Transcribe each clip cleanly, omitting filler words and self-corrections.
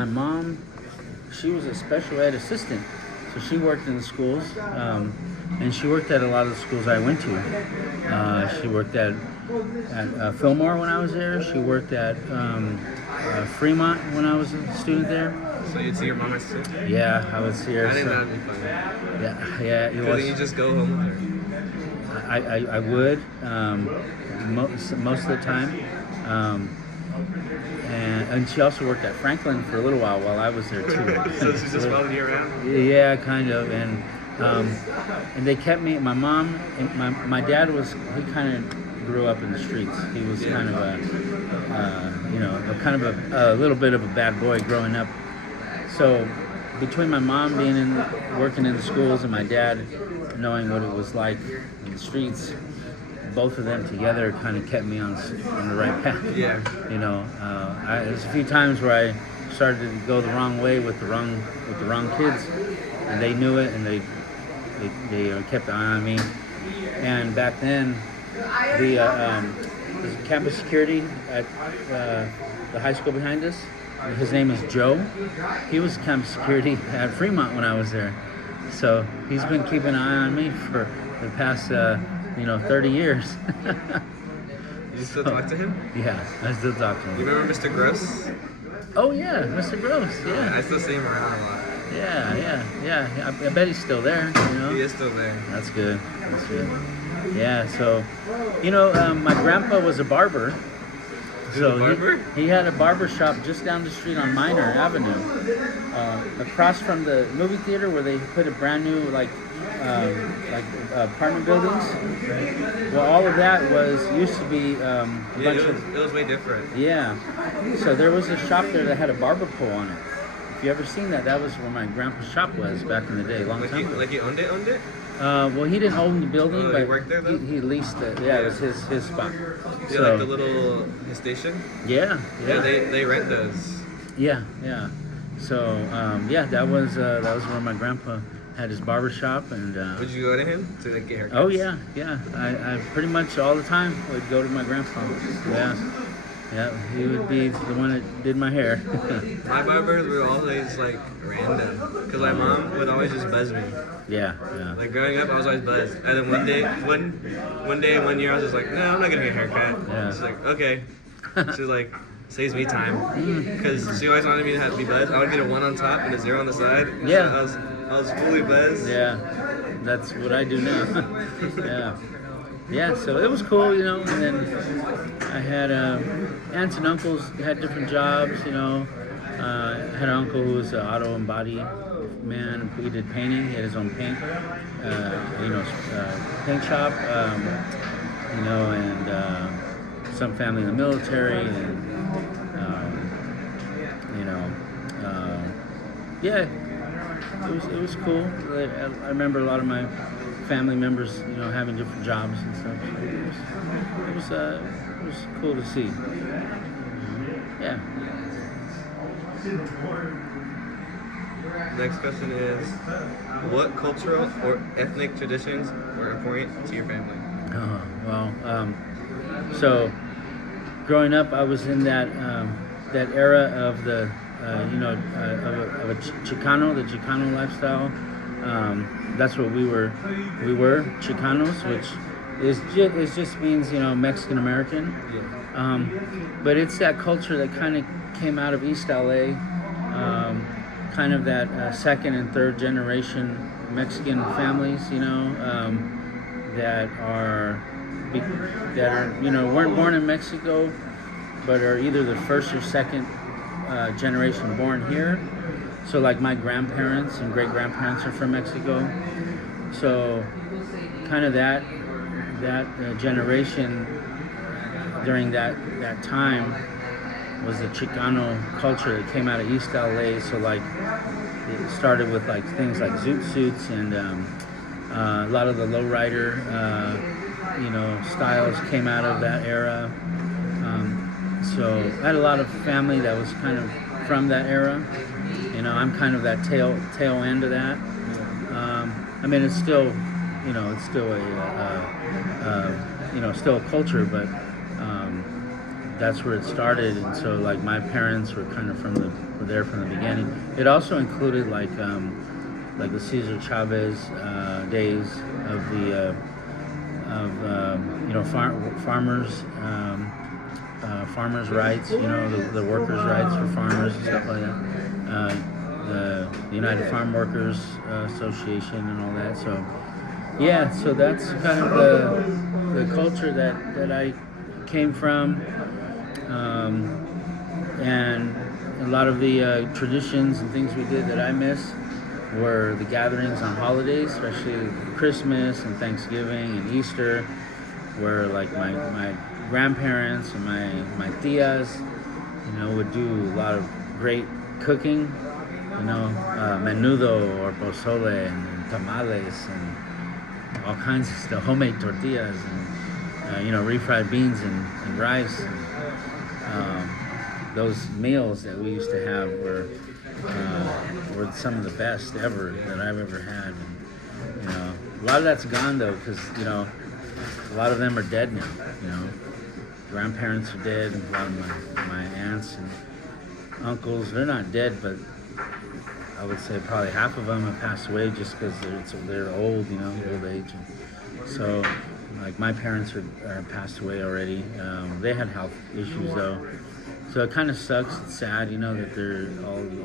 My mom, she was a special ed assistant, so she worked in the schools, and she worked at a lot of the schools I went to. She worked at Fillmore when I was there. She worked at Fremont when I was a student there. So you'd see your mom at school? Yeah, I would see her. I think So, that'd be fun. yeah, it Because was. then you just go home with her. I would most of the time. And she also worked at Franklin for a little while I was there too. So she's just following you around? Yeah, kind of. And they kept me. My mom, and my dad was. He kind of grew up in the streets. He was kind of a little bit of a bad boy growing up. So between my mom working in the schools and my dad knowing what it was like in the streets, both of them together kind of kept me on the right path. Yeah. There's a few times where I started to go the wrong way with the wrong kids, and they knew it, and they kept an eye on me. And back then, the campus security at the high school behind us, his name is Joe. He was campus security at Fremont when I was there, so he's been keeping an eye on me for the past 30 years. You still talk to him? Yeah, I still talk to him. You remember Mr. Gross? Oh yeah, Mr. Gross. Yeah. I still see him around a lot. Yeah. I bet he's still there. He is still there. That's good. Yeah. So, my grandpa was a barber. He had a barber shop just down the street on Minor Avenue, across from the movie theater where they put a brand new apartment buildings. Well, all of that used to be it was way different. Yeah. So there was a shop there that had a barber pole on it. If you ever seen that, that was where my grandpa's shop was back in the day, long time ago. Like he owned it? Well, he didn't own the building, but he worked there though? He leased it. Yeah, it was his spot. Yeah, like the little his station? Yeah. They rent those. Yeah. So that was where my grandpa had his barber shop, and would you go to him to get haircuts? Oh yeah. I pretty much all the time would go to my grandpa. Yeah, he would be the one that did my hair. My barbers were always like random, because my mom would always just buzz me. Yeah. Like growing up, I was always buzzed, and then one year, I was just like, no, I'm not gonna get a haircut. Yeah. She's like, okay. She's like, saves me time, because she always wanted me to have to be buzzed. I would get a 1 on top and a 0 on the side. Yeah. So I was fully buzzed. Yeah, that's what I do now. Yeah. So it was cool, and then I had aunts and uncles who had different jobs, I had an uncle who was an auto and body man. He did painting. He had his own paint shop, and some family in the military, and it was cool. I remember a lot of my family members, having different jobs and stuff. So it was cool to see. Yeah. Next question is, what cultural or ethnic traditions were important to your family? So growing up, I was in that era of the of a Chicano, the Chicano lifestyle. That's what we were. We were Chicanos, which just means Mexican American. Yeah. But it's that culture that kind of came out of East LA, kind of that second and third generation Mexican families, that are weren't born in Mexico, but are either the first or second generation born here. So like my grandparents and great grandparents are from Mexico. So kind of that generation during that time was the Chicano culture that came out of East LA. So like it started with like things like zoot suits and a lot of the lowrider styles came out of that era. So I had a lot of family that was kind of from that era. I'm kind of that tail end of that. It's still, still a culture, but that's where it started. And so like my parents were kind of from the there from the beginning. It also included like the Cesar Chavez days of the farmers. Farmers' rights, the workers' rights for farmers and stuff like that. The United Farm Workers Association and all that. So, yeah, so that's kind of the culture that I came from, and a lot of the traditions and things we did that I miss were the gatherings on holidays, especially Christmas and Thanksgiving and Easter, where like my grandparents and my tias, would do a lot of great cooking, menudo or pozole and tamales and all kinds of stuff, homemade tortillas and refried beans and rice. And, those meals that we used to have were some of the best ever that I've ever had. And, a lot of that's gone though, because a lot of them are dead now. Grandparents are dead, and a lot of my aunts and uncles, they're not dead, but I would say probably half of them have passed away just because they're old, old age. And so, like my parents are passed away already. They had health issues though, so it kind of sucks. It's sad, that they're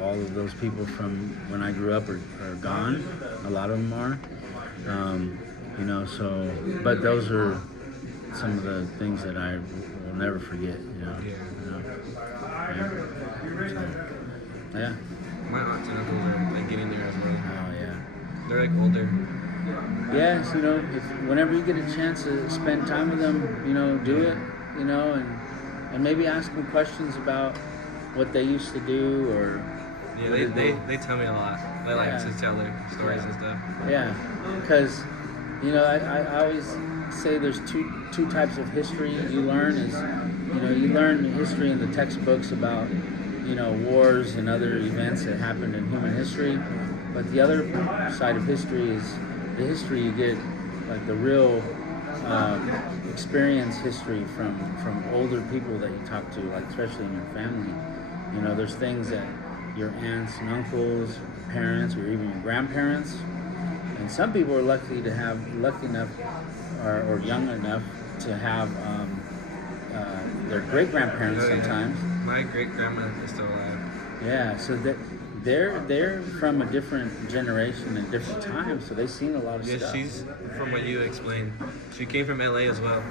all of those people from when I grew up are gone. A lot of them are. So, but those are some of the things that I will never forget, Yeah. My aunts and uncles are like getting there as well. Oh, yeah. They're like older. Yes, whenever you get a chance to spend time with them, do it, and maybe ask them questions about what they used to do or. Yeah, they tell me a lot. They like to tell their stories and stuff. Yeah, because I always say there's two types of history you learn. Is you learn history in the textbooks about wars and other events that happened in human history, but the other side of history is the history you get, like the real experience history from older people that you talk to, like especially in your family. There's things that your aunts and uncles, parents, or even your grandparents, and some people are lucky enough or young enough to have their great grandparents sometimes. My great grandma is still alive. Yeah, so they're from a different generation and different time, so they've seen a lot of stuff. Yeah, she's from what you explained. She came from LA as well.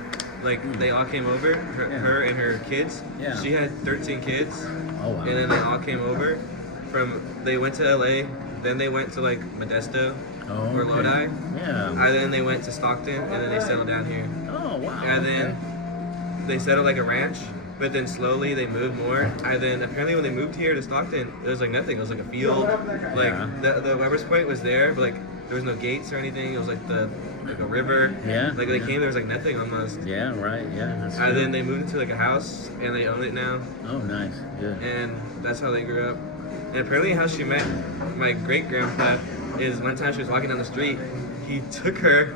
Like they all came over, her and her kids. Yeah. She had 13 kids. Oh wow. And then they all came over. They went to LA, then they went to like Modesto or Lodi. Yeah. And then they went to Stockton, and then they settled down here. Oh wow. And then they settled like a ranch, but then slowly they moved more. And then apparently when they moved here to Stockton, it was like nothing. It was like a field. Like the Weber's Point was there, but like there was no gates or anything. It was like like a river. Yeah. Like they came, there was like nothing almost. Yeah, right. Yeah. That's And true. then they moved into like a house, and they own it now. Oh, nice. Good. And that's how they grew up. And apparently how she met my great grandpa is one time she was walking down the street, he took her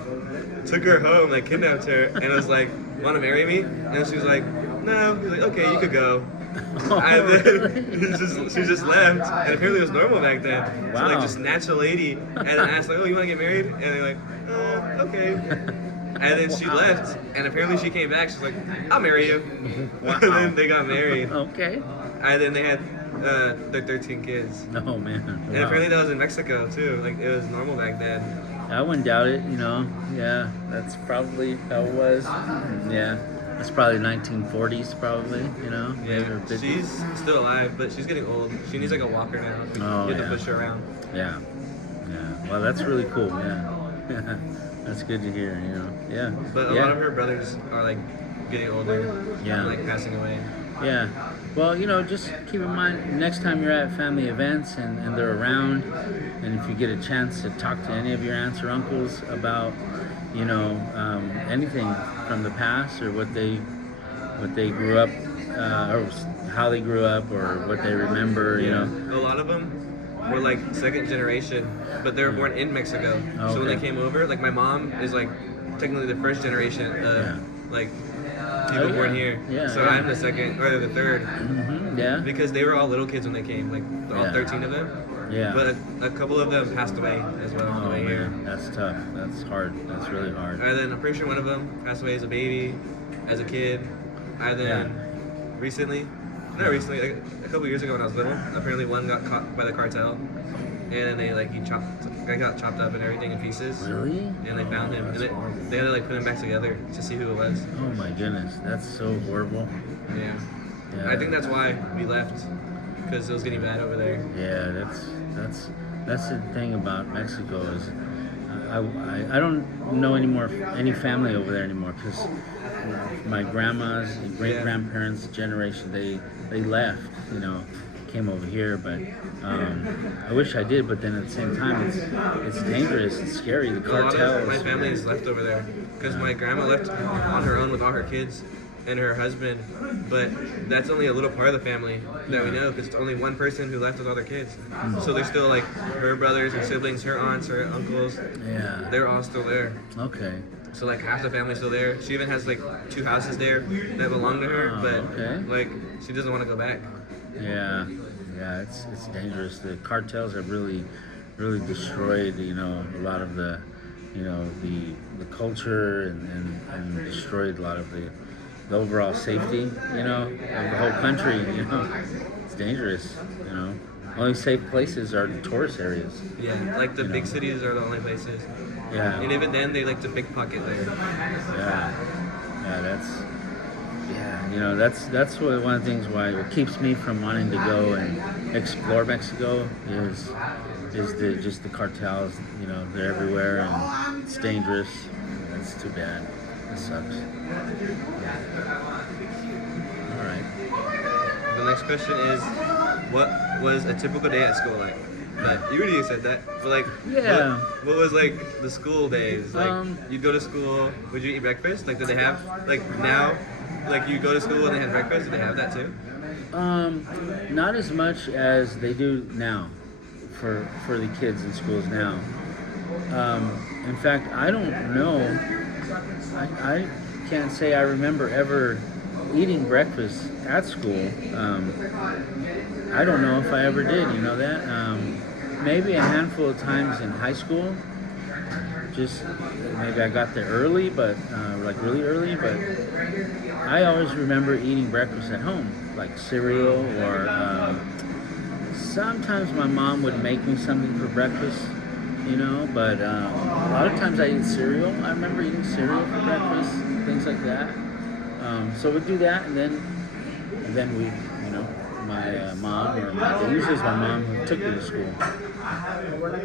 home, like kidnapped her, and was like, "Want to marry me?" And she was like, "No." He's like, "Okay, you could go." And then she just left, and apparently it was normal back then. Wow. So like just snatched a lady, and then asked like, "Oh, you want to get married?" And they're like, "Okay." And then she left, and apparently she came back. She's like, "I'll marry you." Wow. And then they got married, Okay. and then they had their 13 kids. Oh man. And Wow. apparently that was in Mexico too. Like it was normal back then. I wouldn't doubt it. Yeah, that's probably how it was. Yeah, that's probably 1940s, probably. Yeah, or 50s. she's still alive, but she's getting old. She needs like a walker now. Oh, You have yeah. to push her around. Yeah. Well, that's really cool. Yeah. That's good to hear. Yeah. But a lot of her brothers are like getting older. Yeah. And, like passing away. Yeah. Well, just keep in mind next time you're at family events and they're around, and if you get a chance to talk to any of your aunts or uncles about, anything from the past or what they grew up, or how they grew up or what they remember, A lot of them were like second generation, but they were born in Mexico. So when they Okay. came over, like my mom is like technically the first generation of like people Oh, born yeah. here. Yeah, So yeah. I'm the second or the third Yeah. because they were all little kids when they came, like all Yeah. 13 of them. Yeah. But a couple of them passed away as well on the Oh way here. man, that's tough. That's hard. That's really hard. And then I'm pretty sure one of them passed away as a baby, as a kid. And then recently, not recently, like a couple years ago when I was little, apparently one got caught by the cartel, and then they like guy got chopped up and everything in pieces. Really? And they found him, and they had to like put him back together to see who it was. Oh my goodness, that's so horrible. Yeah. Yeah. I think that's why we left, because it was getting bad over there. Yeah, that's the thing about Mexico is I don't know any family over there anymore because my grandma's great grandparents generation they left, came over here, but I wish I did, but then at the same time it's dangerous, it's scary, the A lot cartels. of my family is left over there because my grandma left on her own with all her kids and her husband, but that's only a little part of the family that we know because it's only one person who left with all their kids. So there's still like her brothers and siblings, her aunts, her uncles. Yeah. They're all still there. Okay. So like half the family's still there. She even has like 2 houses there that belong to her, but like she doesn't want to go back. Yeah. Yeah, it's dangerous. The cartels have really destroyed, a lot of the, the culture and destroyed a lot of the overall safety, of the whole country, It's dangerous, Only safe places are the tourist areas. Yeah, like the big cities are the only places. Yeah. And even then, they like to pickpocket there. Yeah. Yeah, that's one of the things what keeps me from wanting to go and explore Mexico is just the cartels, they're everywhere and it's dangerous. It's too bad. It sucks. All right. The next question is, what was a typical day at school like? But you already said that. But like, Yeah. what was like the school days? Like, you'd go to school. Would you eat breakfast? Like, did they have like now? Like, you go to school and they had breakfast. Did they have that too? Not as much as they do now for the kids in schools now. In fact, I don't know. I can't say I remember ever eating breakfast at school. I don't know if I ever did, you know that? Maybe a handful of times in high school. Just maybe I got there early, but like really early, but I always remember eating breakfast at home, like cereal or sometimes my mom would make me something for breakfast, but a lot of times I eat cereal. I remember eating cereal for breakfast, things like that. So we'd do that, and then we, my mom or usually it's my mom who took me to school. We're not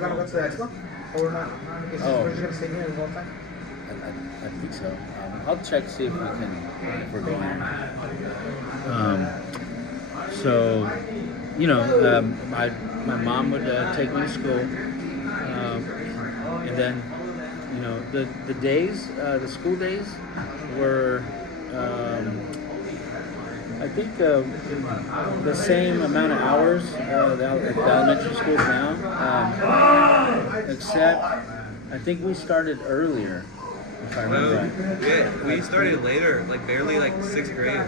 gonna go to the expo? Or we're not? Oh. We're just gonna stay here the whole time? I think so. I'll check see if we're going. So, my mom would take me to school, and then, the days, the school days were, I think the same amount of hours the elementary schools now, except I think we started earlier, if I remember right. Yeah, we started later, like barely like 6th grade.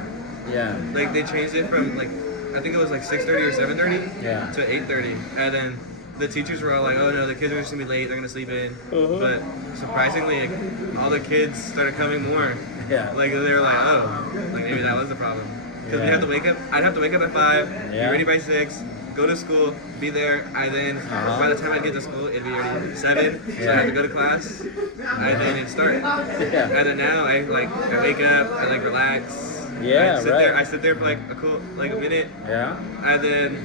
Yeah. Like they changed it from like, I think it was like 6:30 or 7:30 Yeah. to 8:30, and then the teachers were all like, "Oh no, the kids are just gonna be late. They're gonna sleep in." But surprisingly, like, all the kids started coming more. Yeah. Like they were like, "Oh, like maybe that was the problem." Because we Yeah. had to wake up. I'd have to wake up at 5, Yeah. be ready by 6, go to school, be there. I then by the time I get to school, it'd be already 7. So I had to go to class. And then it'd start. Yeah. And then now I wake up, I like relax. Yeah, I sit there for like a minute, Yeah. and then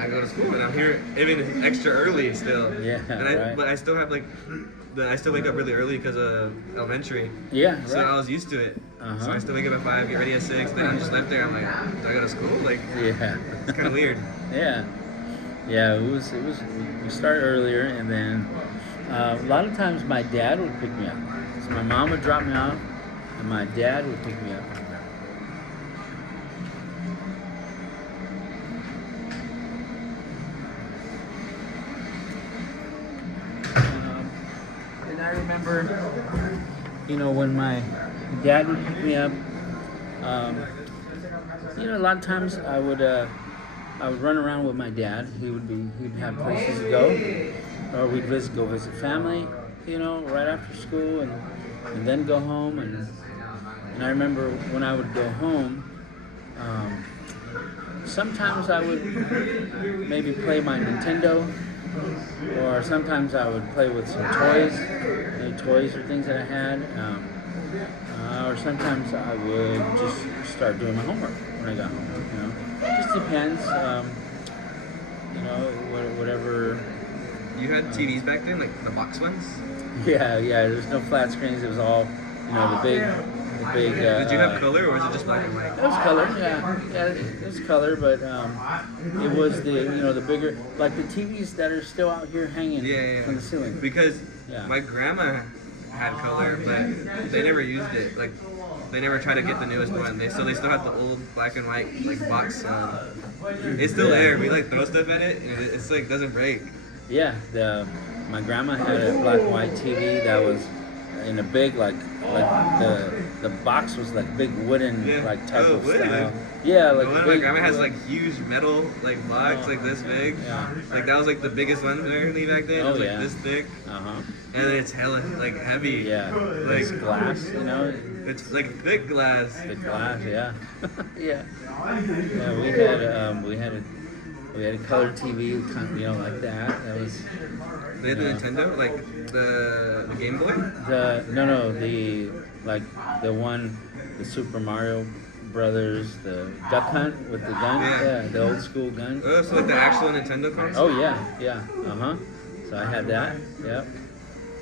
I go to school, and I'm here even extra early still. Yeah, right. But I still have I still wake up really early because of elementary. Yeah. So I was used to it. So I still wake up at 5, get ready at 6, then I'm just left there. I'm like, do I go to school? Like, Yeah. it's kind of weird. Yeah. Yeah, it was. We started earlier, and then a lot of times my dad would pick me up. So my mom would drop me off, and my dad would pick me up. And I remember, when Dad would pick me up. Um, a lot of times I would run around with my dad. He'd have places to go, or we'd go visit family. Right after school, and then go home. And I remember when I would go home. Sometimes I would maybe play my Nintendo, or sometimes I would play with some toys, toys or things that I had, or sometimes I would just start doing my homework when I got home. Just depends. Whatever. You had TVs back then, like the box ones? Yeah. There's no flat screens. It was all, the big. Did you have color, or was it just black and white? It was color, yeah. It was color, but it was the bigger, like the TVs that are still out here hanging from the ceiling. Because my grandma had color, but they never used it. Like they never tried to get the newest one. They still have the old black and white like box. It's still there. We like throw stuff at it, and it's like doesn't break. Yeah, my grandma had a black and white TV that was in a big like the box was like big wooden like type of style. Yeah, like one of my grandma has like huge metal like box like this big. Yeah. Like that was like the biggest one apparently back then. It was like this thick. And it's hella like heavy. Yeah. Like it's glass, It's like thick glass. Thick glass, yeah. Yeah. We had a color TV, like that. That was. They had the Nintendo, like the Game Boy. The Super Mario Brothers, the Duck Hunt with the gun. Yeah, the old school gun. Oh, so like the actual Nintendo console. Oh yeah. So I had that. Yep.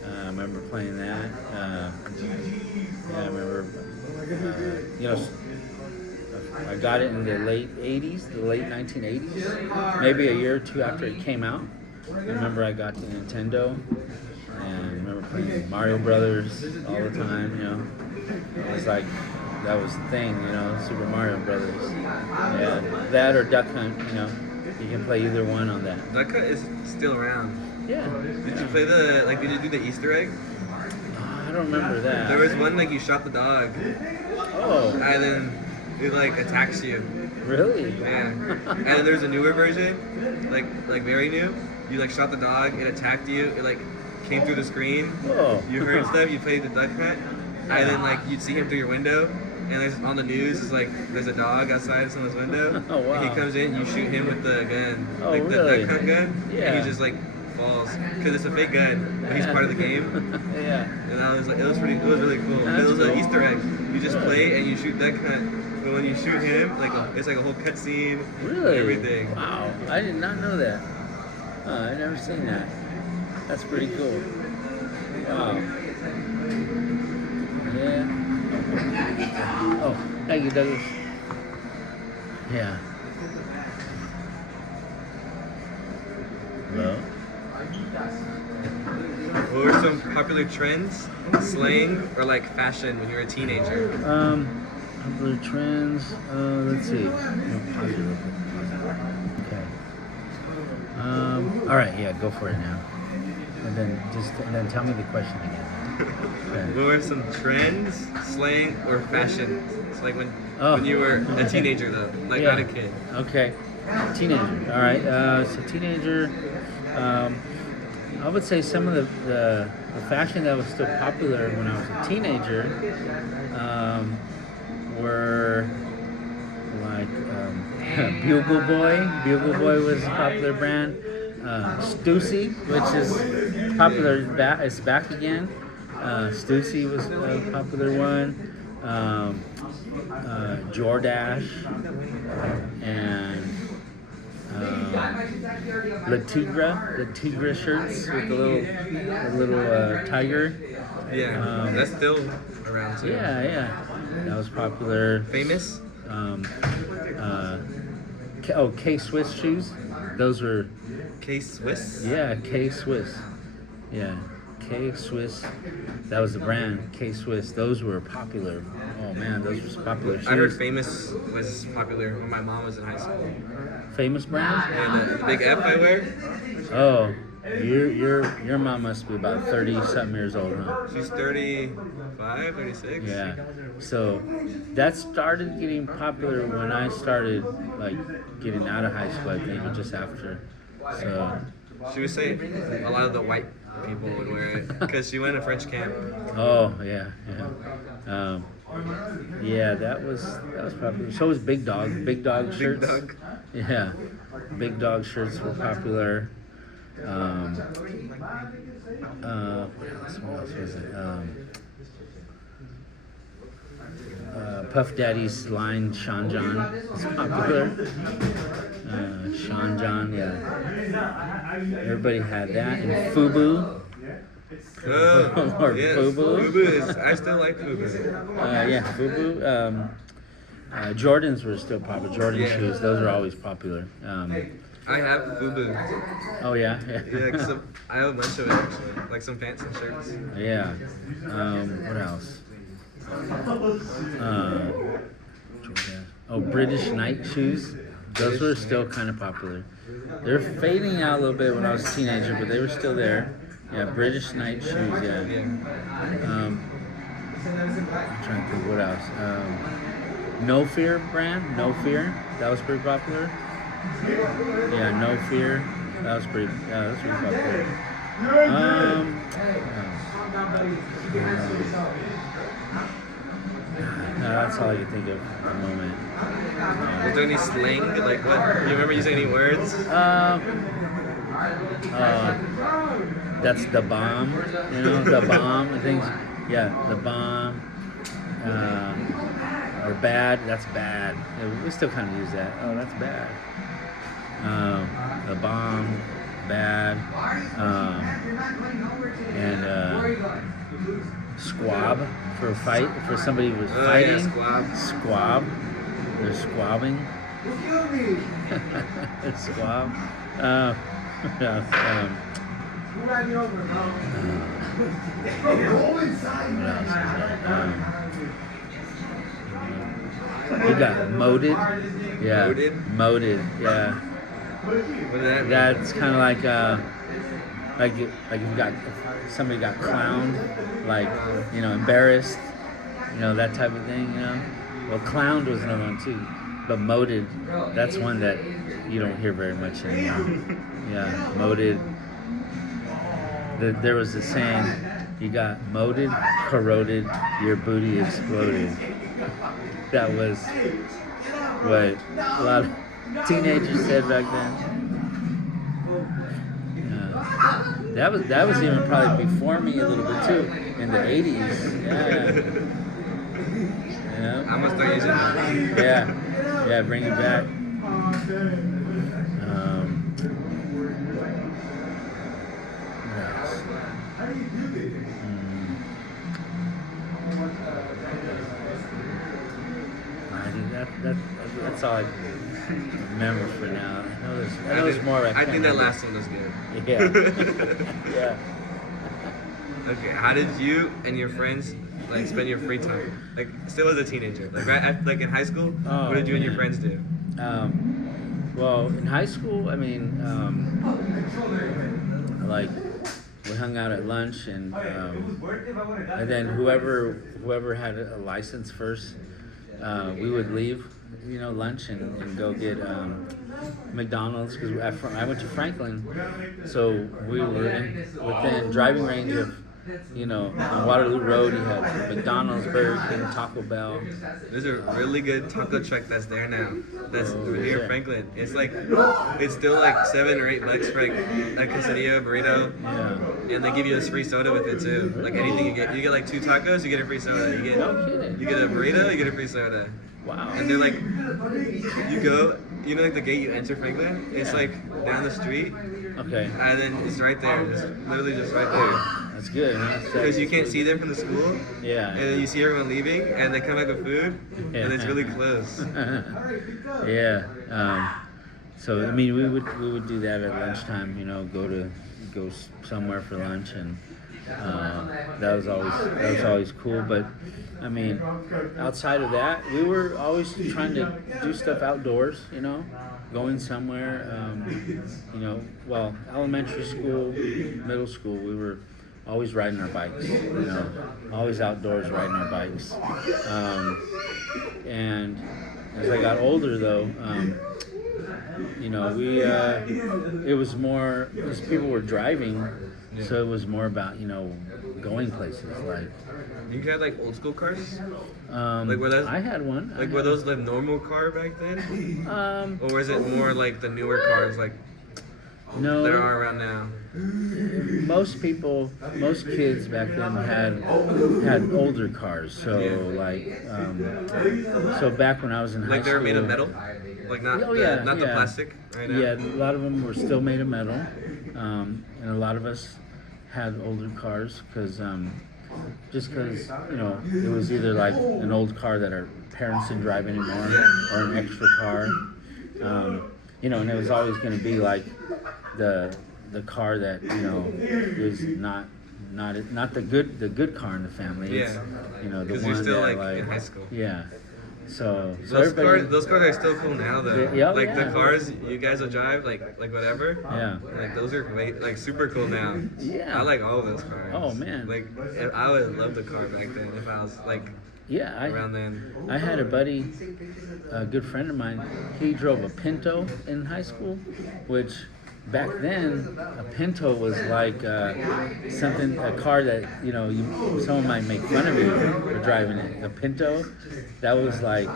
I remember playing that. I remember. I got it in the late 80s, the late 1980s, maybe a year or two after it came out. I remember I got the Nintendo, and I remember playing Mario Brothers all the time, It was like, that was the thing, Super Mario Brothers. Yeah, that or Duck Hunt, you can play either one on that. Duck Hunt is still around. Yeah. Did you play did you do the Easter egg? I don't remember that. There was one like you shot the dog. Oh. And then it like attacks you. Really? Yeah. And then there's a newer version, like very new. You like shot the dog, it attacked you, it like came through the screen. Oh. You heard stuff, you played the Duck Hunt, and then like you'd see him through your window, and there's on the news is like there's a dog outside someone's window. Oh wow. And he comes in, you shoot him with the gun, like really? the Duck Hunt gun, Yeah. and he just like falls because it's a fake gun, but he's part of the game. Yeah. And I was like, it was really cool. That's It was an cool. Easter egg. You just play and you shoot Duck Hunt. But when you shoot him, it's like a whole cutscene. Really? Everything. Wow. I did not know that. I never seen that. That's pretty cool. Wow. Yeah. Oh, thank you, Douglas. Yeah. Hello? What were some popular trends, slang, or like fashion when you were a teenager? Popular trends. Let's see. Okay. All right. Yeah, go for it now. And then tell me the question again. Okay. What were some trends, slang, or fashion? It's like when you were a teenager though, like not a kid. Okay. Teenager. All right. So teenager. I would say some of the fashion that was still popular when I was a teenager were like Bugle Boy. Bugle Boy was a popular brand. Stussy, which is popular, is back again. Stussy was a popular one. Jordache and the Tigre shirts with the little tiger. Yeah, that's still around too. Yeah, that was popular. Famous? K-Swiss shoes. Those were. K-Swiss? Yeah, K-Swiss. Yeah, K-Swiss. That was the brand, K-Swiss. Those were popular. Oh man, those were popular shoes. I heard Famous was popular when my mom was in high school. Famous brand? And the big F I wear? Oh, Your mom must be about 30 something years old, huh? She's 35, 36. Yeah. So that started getting popular when I started like getting out of high school, I think, or just after. So She would say a lot of the white people would wear it because she went to French camp. oh yeah, that was popular. So was Big Dog. Big Dog shirts. Big dog. Yeah, Big Dog shirts were popular. What else was it? Puff Daddy's line Sean John was popular. Sean John, yeah. Everybody had that. And Fubu. Oh, Or yes. Fubu. Fubu is. I still like Fubu. Yeah, Fubu. Jordans were still popular. Jordan Yeah. shoes, those are always popular. I have Fubu. Oh yeah, Yeah, 'cause I have a bunch of it actually, like some pants and shirts. yeah. What else? Jordan. Oh, British Knight shoes. Those were still kind of popular. They're fading out a little bit when I was a teenager, but they were still there. Yeah, British Knight shoes. Yeah. Yeah. I'm trying to think what else. No Fear brand. No Fear. That was pretty popular. Yeah, No Fear. That was pretty popular. No, that's all I can think of at the moment. Was there any slang? Like what? You remember using any words? That's the bomb. You know, the bomb. I think. Yeah, the bomb. Or bad. That's bad. Yeah, we still kind of use that. Oh, that's bad. The bomb. Bad. And squab for fight for somebody who was fighting. Yeah, Squab. They're squabbing. Squab. What else? What else? You got moded. Yeah. Moded. Yeah. What did that mean? That's kind of like if somebody got clowned, like embarrassed, that type of thing. Well, clowned was another one too, but moded, that's one that you don't hear very much anymore. Yeah, moded. There was a saying, you got moded, corroded, your booty exploded. That was what a lot of teenagers said back then. That was even probably before me a little bit too, in the 80s. Yeah. I'm gonna start using that. Yeah, bring it back. What else? That's all I remember for now. I know there's more. I think that last one was good. Yeah. Yeah. Okay, how did you and your friends like spend your free time? Like still as a teenager, like in high school. What did you and your friends do? Well, in high school, I mean, like we hung out at lunch, and then whoever had a license first, we would leave, lunch and go get McDonald's because I went to Franklin, so we were within driving range of. On Waterloo Road, you had McDonald's, Burger King, Taco Bell. There's a really good taco truck that's there now. That's here in Franklin. It's still like $7 or $8 for like a quesadilla, burrito, Yeah. and they give you a free soda with it too. Like anything you get like 2 tacos, you get a free soda. No kidding. You get a burrito, you get a free soda. Wow. And they're like, you go, like the gate you enter Franklin. It's like down the street, Okay. and then it's right there. It's literally just right there. That's good. Because you can't see them from the school. Yeah. And then you see everyone leaving, and they come back with food, and it's really close. Yeah. So I mean, we would do that at lunchtime. Go somewhere for lunch, and that was always cool. But I mean, outside of that, we were always trying to do stuff outdoors. going somewhere. Well, elementary school, middle school, we were always riding our bikes. Always outdoors riding our bikes. And as I got older, though, we it was more because people were driving, so it was more about going places like. You had like old school cars? Were those? I had one. Were those the normal car back then? Or was it Um, more like the newer cars like no, there are around now? most kids back then had older cars. So so back when I was in high Like they were school, made of metal? Like not Oh, not the plastic right now? Yeah, a lot of them were still made of metal, and a lot of us had older cars just because it was either like an old car that our parents didn't drive anymore or an extra car, and it was always going to be like the car that is not the good car in the family. It's, the Because one you're still that like in high school. yeah. So Those cars are still cool now though. Yeah, The cars you guys will drive, like whatever. Yeah. Like those are great, like super cool now. Yeah. I like all of those cars. Oh, man. Like I would love the car back then if I was like around then. I had a buddy, a good friend of mine. He drove a Pinto in high school, which back then a Pinto was like a car that someone might make fun of you for driving it. A Pinto, that was like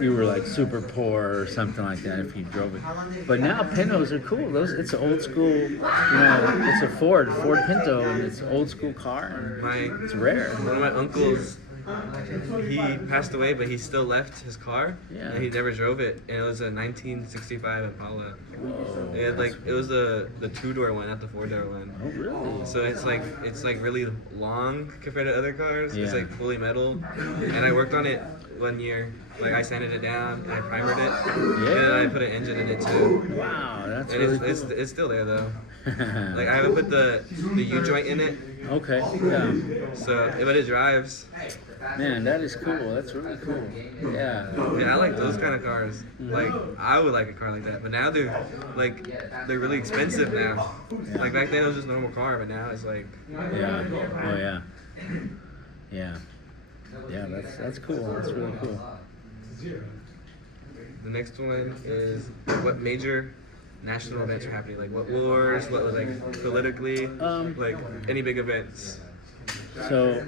you were like super poor or something like that if you drove it. But now Pintos are cool. It's an old school, it's a Ford Pinto, and it's an old school car. It's rare. One of my uncles, he passed away, but he still left his car. Yeah. And he never drove it, and it was a 1965 Impala. Whoa, It was the 2-door one, not the 4-door one. Oh, really? So it's like really long compared to other cars. It's Yeah. like fully metal, and I worked on it 1 year. Like I sanded it down, and I primered it, and then I put an engine in it too. Wow, that's And really cool. it's still there though. Like I haven't put the U joint in it, Okay, yeah. but it drives. Man, that is cool. That's really cool. Yeah. Yeah, I like those kind of cars. Like I would like a car like that, but now they're really expensive now. Yeah. Like back then it was just a normal car, but now it's like Yeah. Oh, yeah. Yeah. Yeah, that's cool. That's really cool. the next one is what major national events are happening. Like what wars, what was like politically, like any big events. So,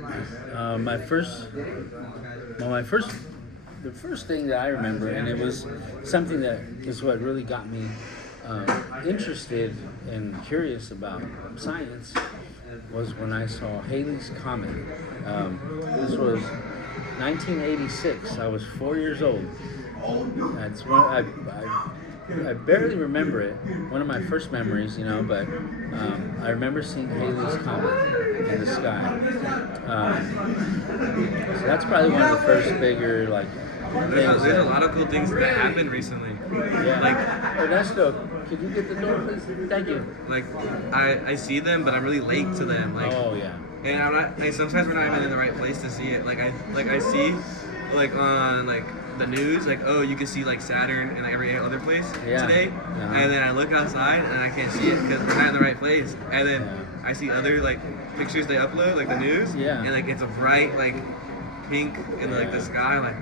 the first thing that I remember, and it was something that is what really got me interested and curious about science, was when I saw Halley's Comet. This was 1986. I was 4 years old. That's when I barely remember it. One of my first memories, but I remember seeing Halley's Comet in the sky. So that's probably one of the first bigger things. There's a lot of cool things that happened recently. Yeah. Like Ernesto, could you get the door, please? Thank you. like I see them, but I'm really late to them. Like Oh yeah. and I'm not. Like, sometimes we're not even in the right place to see it. Like I see like on like the news, like, oh, you can see like Saturn and like every other place Yeah. today, Yeah. and then I look outside and I can't see it because we're not in the right place. And then I see other like pictures they upload, like the news, Yeah. and like it's a bright like pink in like the sky. Like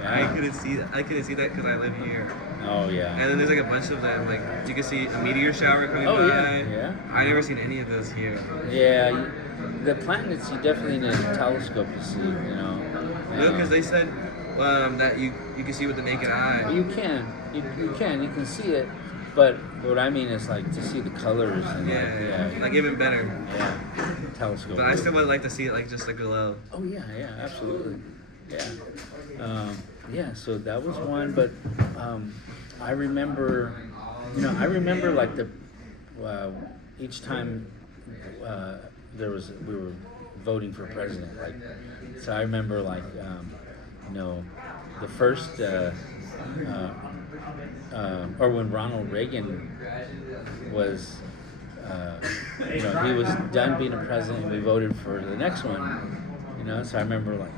Yeah. I couldn't see that. I couldn't see that because I live here. Oh yeah. And then there's like a bunch of them. Like you can see a meteor shower coming Oh, by. yeah, yeah. I never seen any of those here. Yeah, the planets you definitely need a telescope to see, No, because they said that you can see with the naked eye. You can see it, but what I mean is like to see the colors and Like even better. yeah, telescope. But I still would like to see it like just like glow. Oh yeah, absolutely, yeah. So that was one, but I remember like each time we were voting for president, like, so I remember like the first or when Ronald Reagan was he was done being a president, we voted for the next one. So I remember like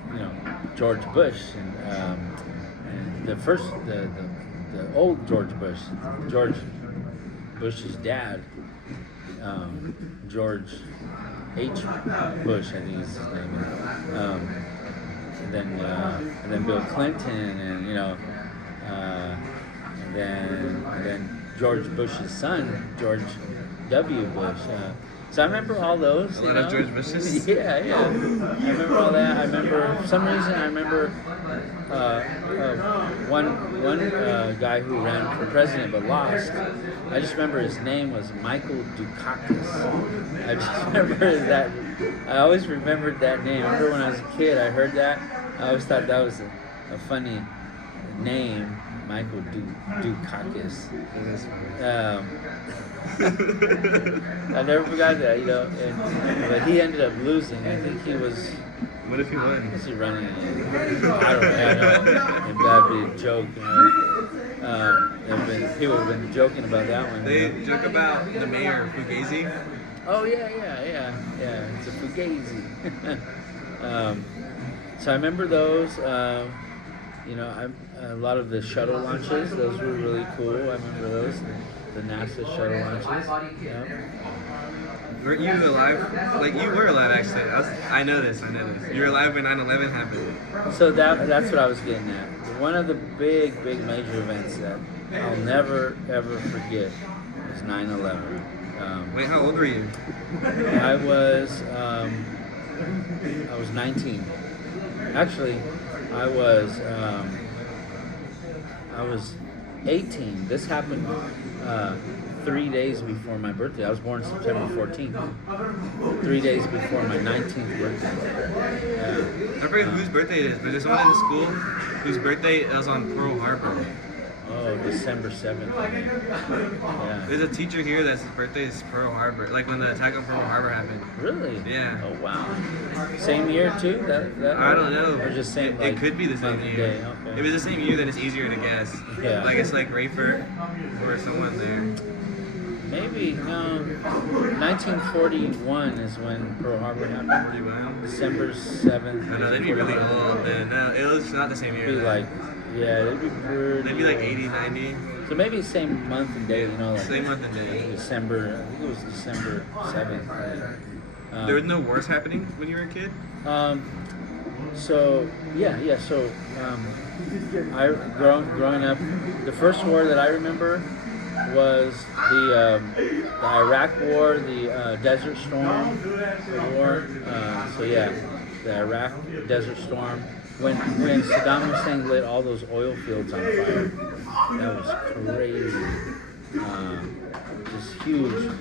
George Bush and the the old George Bush, George Bush's dad, George H. Bush, I think is his name. And then Bill Clinton, and and then George Bush's son, George W. Bush. So I remember all those. A lot of George Bushes? Yeah. I remember all that. I remember, for some reason, I remember one guy who ran for president but lost. I just remember his name was Michael Dukakis. I just remember that. I always remembered that name. I remember when I was a kid, I heard that. I always thought that was a funny name, Michael Dukakis. I never forgot that, but he ended up losing. I think he was. What if he won? Was he running? I don't know. And that'd be a joke. People have been joking about that one. They joke about the mayor, Fugazi. Oh yeah. It's a fugazi. So I remember those. A lot of the shuttle launches. Those were really cool. I remember those. The NASA shuttle launches. Yeah. Were you alive? Like, you were alive, actually. I know this. You were alive when 9/11 happened. So that's what I was getting at. One of the big major events that I'll never ever forget was 9/11. Wait, how old were you? I was 19. Actually, I was 18. This happened 3 days before my birthday. I was born September 14th. 3 days before my 19th birthday. I forget whose birthday it is, but there's someone in the school whose birthday was on Pearl Harbor. Oh, December 7th. Yeah. There's a teacher here that's his birthday is Pearl Harbor, like when the attack on Pearl Harbor happened. Really? Yeah. Oh wow. Same year too? That I don't know. Or just same? It could be the same year. Day. Okay. If it was the same year, then it's easier to guess. Yeah. Like it's like Rayford or someone there. Maybe no. 1941 is when Pearl Harbor happened. 41. December 7th. I know they'd be really old then. No, it was not the same year. It'd be then. like, yeah, it'd be weird. They'd be like 80, 90. So maybe same month and day, like Same month and day. December. I think it was December 7th. There was no wars happening when you were a kid? So yeah. So I growing up, the first war that I remember was the Iraq War, the Desert Storm War. The Iraq Desert Storm. When Saddam Hussein lit all those oil fields on fire, that was crazy. Just huge,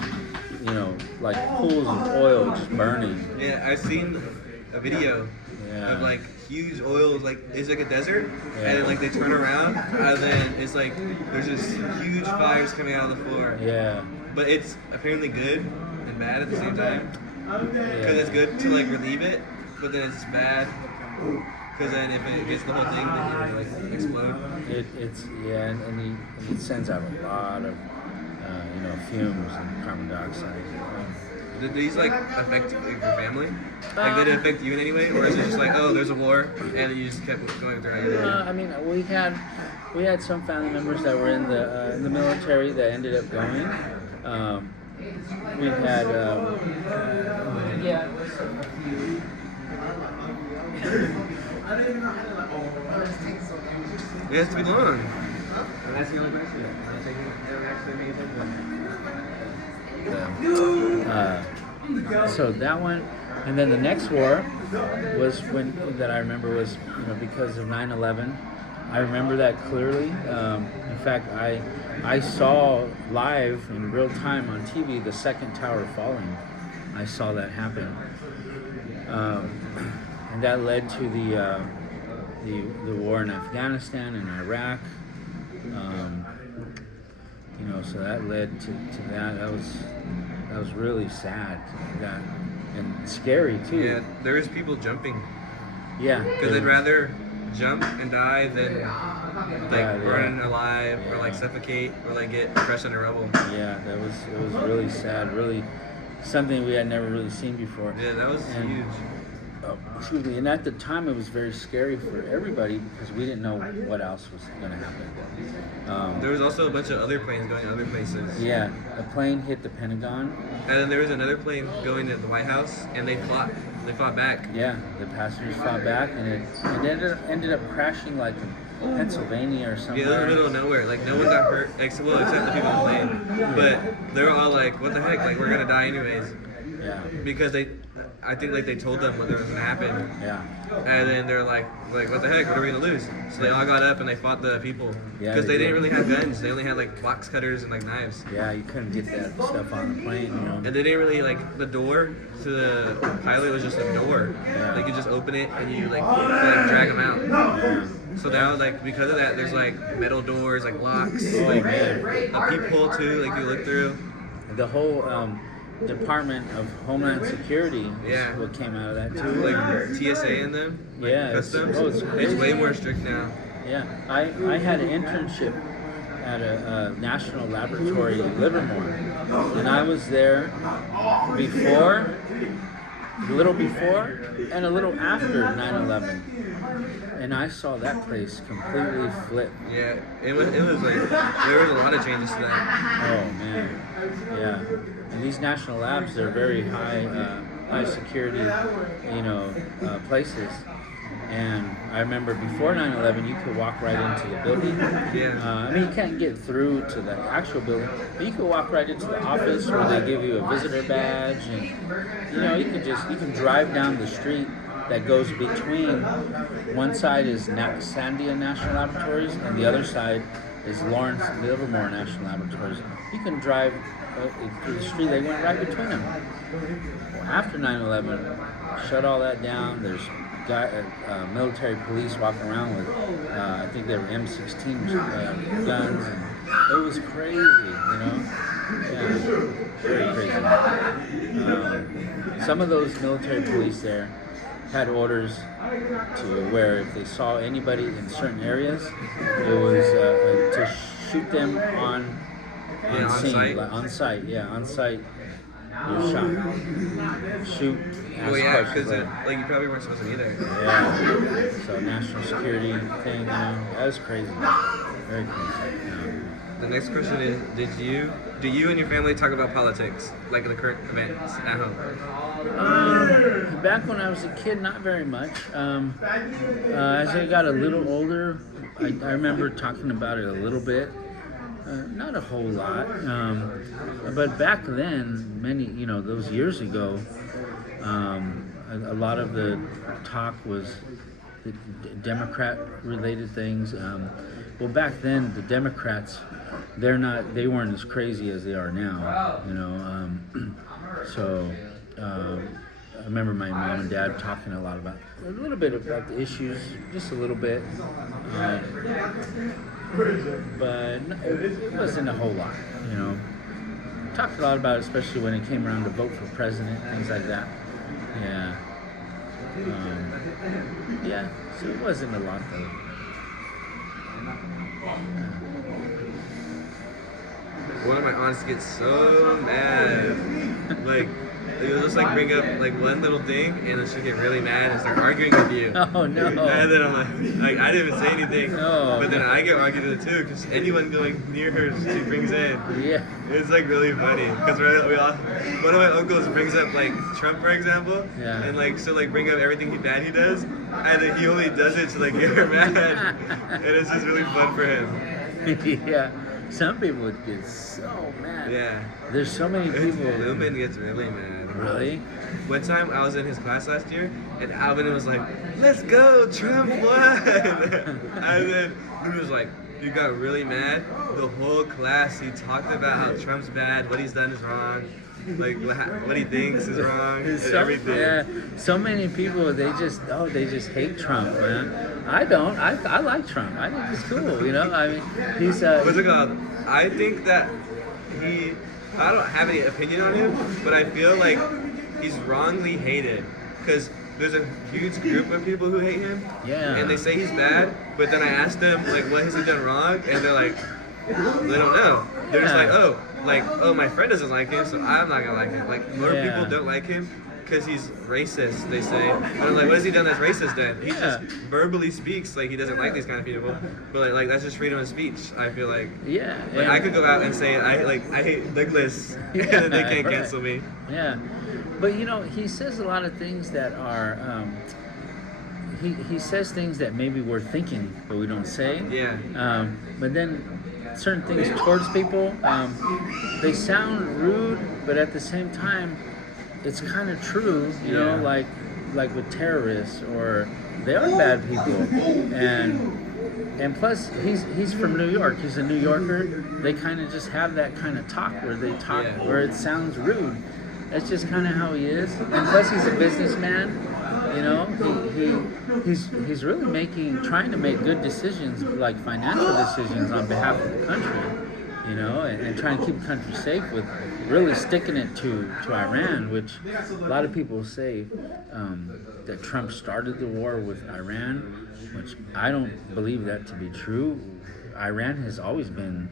like pools of oil just burning. Yeah, I've seen a video of like huge oils, like it's like a desert, and then like they turn around, and then it's like there's just huge fires coming out of the floor. Yeah. But it's apparently good and bad at the same time, because it's good to like relieve it, but then it's bad. Because then if it gets the whole thing, then it like explode. And it sends out a lot of fumes and carbon dioxide. Did these like affect your family? Like did it affect you in any way, or is it just like, oh, there's a war and you just kept going through it? I mean, we had some family members that were in the military that ended up going. We had It has to be long. That's the only question. So that one, and then the next war was that I remember was because of 9/11. I remember that clearly. In fact, I saw live in real time on TV the second tower falling. I saw that happen, and that led to the war in Afghanistan and Iraq. So that led to that. That was really sad. That and scary too. Yeah, there is people jumping. Yeah. Because they'd rather jump and die than burn alive or like suffocate or like get crushed under rubble. Yeah, it was really sad. Really, something we had never really seen before. Yeah, that was huge. excuse me, and at the time it was very scary for everybody because we didn't know what else was going to happen. There was also a bunch of other planes going other places. Yeah, a plane hit the Pentagon. And then there was another plane going to the White House, and they fought. They fought back. Yeah, the passengers fought back, and it ended up crashing like in Pennsylvania or somewhere. Yeah, it was in the middle of nowhere. Like no one got hurt, except the people on the plane. But they were all like, "What the heck? Like we're gonna die anyways." Yeah. Because I think like they told them what was gonna happen. Yeah. And then they're like, what the heck? What are we gonna lose? So they all got up and they fought the people. Yeah, Because they they didn't did. really have guns. They only had like box cutters and like knives. Yeah, you couldn't get that stuff on the plane, you know. And they didn't really like the door to the pilot was just a door. Yeah. Like you just open it and you like drag them out. Yeah. So now like because of that, there's like metal doors, like locks, Oh, like man. a peephole too, like you look through. The whole Department of Homeland Security is Yeah. what came out of that too. Like TSA in them. Like Yeah, Customs. it's crazy. way more strict now. Yeah, I had an internship at a national laboratory in Livermore, and I was there before, a little before, and a little after 9/11, and I saw that place completely flip. Yeah, it was like there was a lot of changes to that. Oh man, yeah. And these national labs, they're very high security, places. And I remember before 9/11, you could walk right into the building. Yeah. I mean, you can't get through to the actual building, but you could walk right into the office where they give you a visitor badge, and you can drive down the street that goes between. One side is Sandia National Laboratories, and the other side is Lawrence Livermore National Laboratories. You can drive through the street. They went right between them. Well, after 9/11, shut all that down. There's military police walking around with, I think they were M16 guns. And it was crazy, Yeah, very crazy. Some of those military police there had orders to where if they saw anybody in certain areas, it was to shoot them on scene, site? on site. Yeah, on site. You're shot. Shoot. Ask Well, yeah, questions because later. like you probably weren't supposed to be there. Yeah. So national security thing, that was crazy. Very crazy. The next question is: do you and your family talk about politics, like the current events at home? Back when I was a kid, not very much. As I got a little older, I remember talking about it a little bit. Not a whole lot. But back then, those years ago, a lot of the talk was the Democrat-related things. Well, back then, the Democrats, they weren't as crazy as they are now. So I remember my mom and dad talking a little bit about the issues, just a little bit. But it wasn't a whole lot, Talked a lot about it, especially when it came around to vote for president, things like that. Yeah. So it wasn't a lot, though. One of my aunts gets so mad. Like, you'll just like bring up like one little thing and then she'll get really mad and start arguing with you. Oh, no. And then I'm like I didn't even say anything. No. But then I get argued with it too because anyone going near her, she brings in. Yeah. It's like really funny because one of my uncles brings up like Trump, for example, Yeah. and like she'll like bring up everything bad he does, and then he only does it to like get her mad, and it's just really fun for him. Yeah. Some people would get so mad. Yeah. There's so many people. Lumen gets really mad. Really? One time I was in his class last year, and Alvin was like, "Let's go, Trump won!" And then he was like, he got really mad. The whole class, he talked about how Trump's bad, what he's done is wrong, like what he thinks is wrong, and everything. Yeah, so many people they just hate Trump, man. I don't. I like Trump. I think he's cool. I mean, he's What's it called? I think that I don't have any opinion on him, but I feel like he's wrongly hated because there's a huge group of people who hate him. Yeah. And they say he's bad, but then I ask them like, what has he done wrong? And they're like, they don't know. They're just Yeah. like, oh, my friend doesn't like him, so I'm not gonna like him. Like more Yeah. people don't like him because he's racist, they say. And I'm like, what has he done that's racist then? He Yeah. just verbally speaks like he doesn't like these kind of people. But like that's just freedom of speech, I feel like. Yeah. Like I could go out and say I hate Douglas, and then they can't right. cancel me. Yeah, but you know, he says a lot of things that are. He says things that maybe we're thinking, but we don't say. Yeah. But then certain things towards people, they sound rude, but at the same time, it's kind of true. You know, Yeah. like with terrorists, or they are bad people, and plus he's from New York. He's a New Yorker. They kind of just have that kind of talk where they talk Yeah. where it sounds rude. That's just kind of how he is. And plus, he's a businessman. You know, he's really trying to make good decisions, like financial decisions on behalf of the country. You know, and trying to keep the country safe with really sticking it to Iran, which a lot of people say that Trump started the war with Iran, which I don't believe that to be true. Iran has always been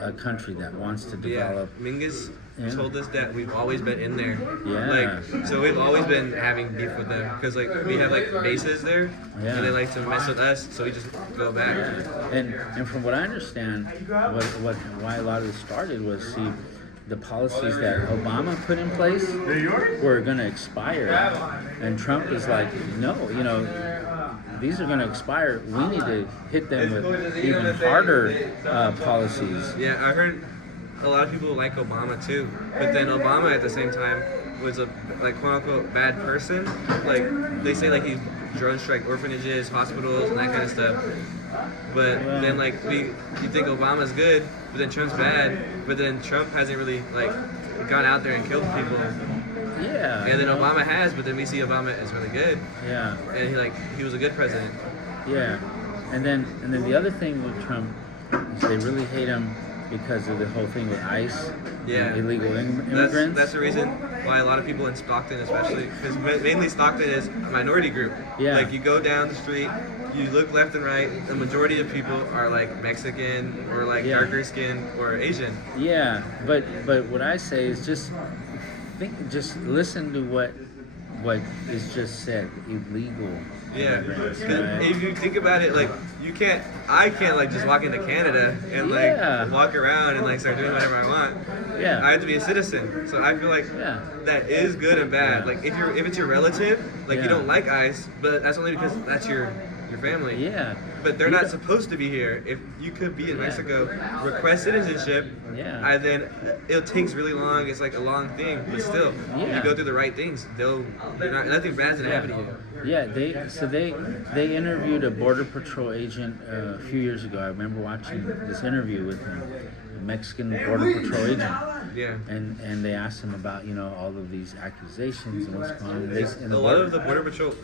a country that wants to develop. Yeah, Mingus Yeah. told us that we've always been in there. Yeah. Like, so we've always been having beef with them because like we have like bases there, Yeah. and they like to mess with us, so we just go back. And from what I understand, why a lot of this started was, see, the policies that Obama put in place were going to expire, and Trump is like, no, you know, these are going to expire. We need to hit them with even harder policies. Yeah, I heard a lot of people like Obama too, but then Obama at the same time was a like quote unquote bad person. Like they say like he drone strike orphanages, hospitals, and that kind of stuff. But then like you think Obama's good, but then Trump's bad. But then Trump hasn't really like gone out there and killed people. Yeah. And then you know? Obama has, but then we see Obama as really good, Yeah. and he was a good president. Yeah, and then the other thing with Trump is they really hate him because of the whole thing with ICE, Yeah. and illegal immigrants. That's the reason why a lot of people in Stockton, especially, because mainly Stockton is a minority group. Yeah. Like you go down the street, you look left and right, the majority of people are like Mexican or like Yeah. darker skin or Asian. Yeah, but what I say is just listen to what is just said. Illegal Yeah. immigrants, 'Cause right? if you think about it, like I can't like just walk into Canada and like Yeah. walk around and like start doing whatever I want. Yeah. I have to be a citizen. So I feel like Yeah. that is good and bad. Yeah. Like if it's your relative, like Yeah. you don't like ICE, but that's only because that's your family. Yeah. But they're Yeah. not supposed to be here. If you could be in Yeah. Mexico, request citizenship, Yeah. and then it takes really long. It's like a long thing, but still, if Yeah. you go through the right things, nothing bad's gonna happen to you. Yeah, they interviewed a border patrol agent a few years ago. I remember watching this interview with him, a Mexican border patrol agent, Yeah. and they asked him about, you know, all of these accusations and what's going on. And A lot of the border patrol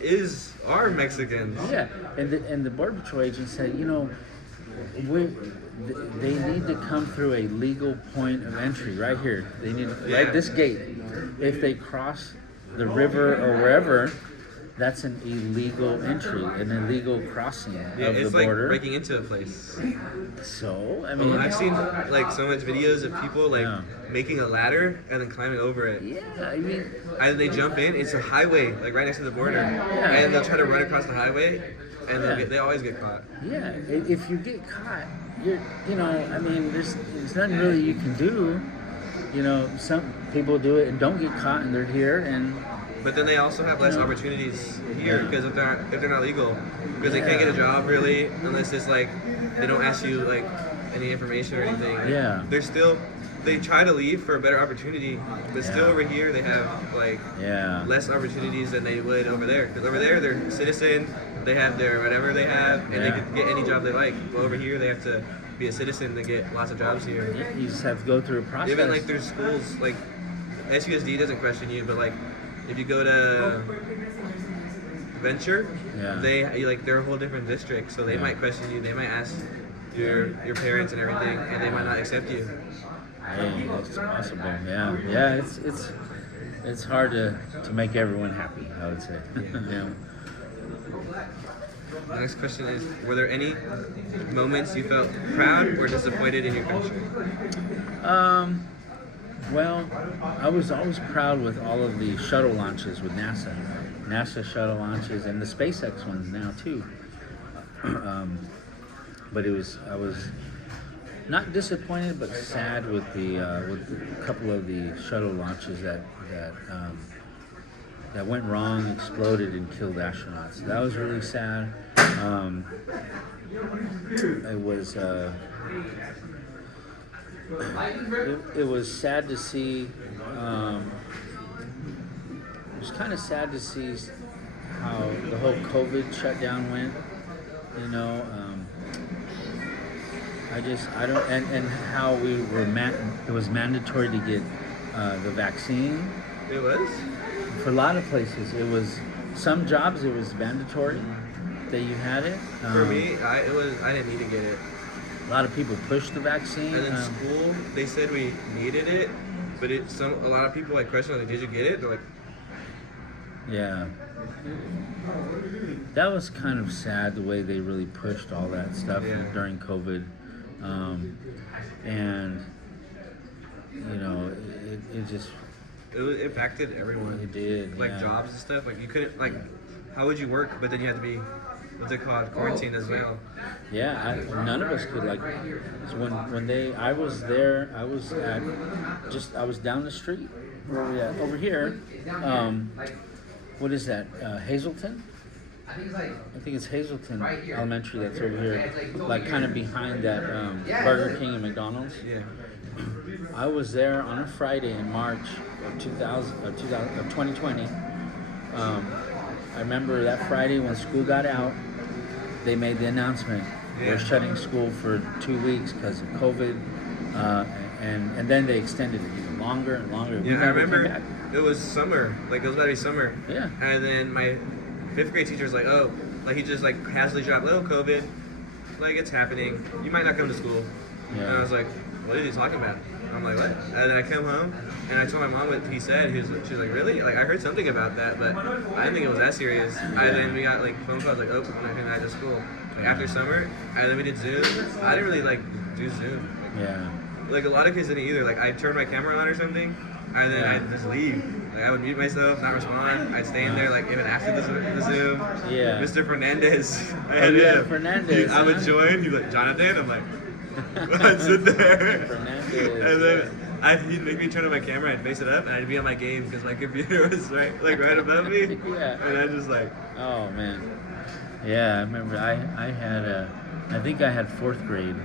are Mexicans. yeah, and the border patrol agent said, you know, they need to come through a legal point of entry right here. They need Yeah. right this gate. If they cross the river or wherever, that's an illegal entry, an illegal crossing Yeah, of it's the like border. breaking into a place. So I mean, I've seen like so much videos of people like Yeah. making a ladder and then climbing over it. yeah, I mean, And they jump in. It's a highway, like right next to the border, and they'll try to run across the highway, and Yeah. they always get caught. yeah. If you get caught, you know, I mean, there's nothing really you can do. You know, some people do it and don't get caught, and they're here, and But then they also have less Yeah. opportunities here because if they're not legal, because they can't Yeah. get a job really unless it's like they don't ask you like any information or anything. Yeah. They try to leave for a better opportunity, but still Yeah. over here they have like yeah, less opportunities than they would over there. Because over there they're a citizen, they have their whatever they have, and they Yeah. can get any job they like. But over here they have to be a citizen to get lots of jobs here. you just have to go through a process. Even like there's schools like SUSD doesn't question you, but like if you go to Venture, Yeah. they're a whole different district, so they Yeah. might question you. They might ask your parents and everything, and they might not accept you. Hey, it's possible. Yeah. It's hard to make everyone happy, I would say. Yeah. The next question is: were there any moments you felt proud or disappointed in your country? Well, I was always proud with all of the shuttle launches with NASA. NASA shuttle launches and the SpaceX ones now too. um, but I was not disappointed, but sad with a couple of the shuttle launches that went wrong, exploded, and killed astronauts. That was really sad. It was it was sad to see. It was kind of sad to see how the whole COVID shutdown went. You know, I don't, and how it was mandatory to get the vaccine. It was? For a lot of places, it was. Some jobs it was mandatory that you had it. For me, I didn't need to get it. A lot of people pushed the vaccine. And in school, they said we needed it, but a lot of people like questioned like, did you get it? They're like, yeah. That was kind of sad the way they really pushed all that stuff during COVID, and you know it just it impacted everyone. It did, like jobs and stuff. Like you couldn't like, how would you work? But then you had to be, what's it called, quarantined as well. Yeah, none of us could like. So I was there. I was down the street. Where were we at? Over here. What is that? Hazelton? I think it's Hazelton Elementary that's over here, like kind of behind that Burger King and McDonald's. Yeah. I was there on a Friday in March of 2020. I remember that Friday when school got out, they made the announcement. We're shutting school for 2 weeks because of COVID, and then they extended it even longer and longer. Yeah, I remember it was summer, like it was about to be summer. Yeah. And then my 5th grade teacher was like, oh, like he just like casually dropped, little COVID, like it's happening. You might not come to school. Yeah. And I was like, what is he talking about? I'm like, what? And then I come home and I told my mom what he said. She was like, really? Like I heard something about that, but I didn't think it was that serious. And then we got like phone calls like, oh, I'm not coming back to school. Like after summer, and then we did Zoom. I didn't really like do Zoom. Yeah. Like a lot of kids didn't either. Like I'd turn my camera on or something, and then I'd just leave. Like I would mute myself, not respond. I'd stay in there like even after the Zoom. Yeah. Mr. Fernandez. Fernandez. I would join. He's like, Jonathan. I'm like, I'd sit there. Fernandez. And then he'd make me turn on my camera and face it up, and I'd be on my game because my computer was right above me. Yeah. And I just like. Oh man. Yeah, I remember. I had I think I had 4th grade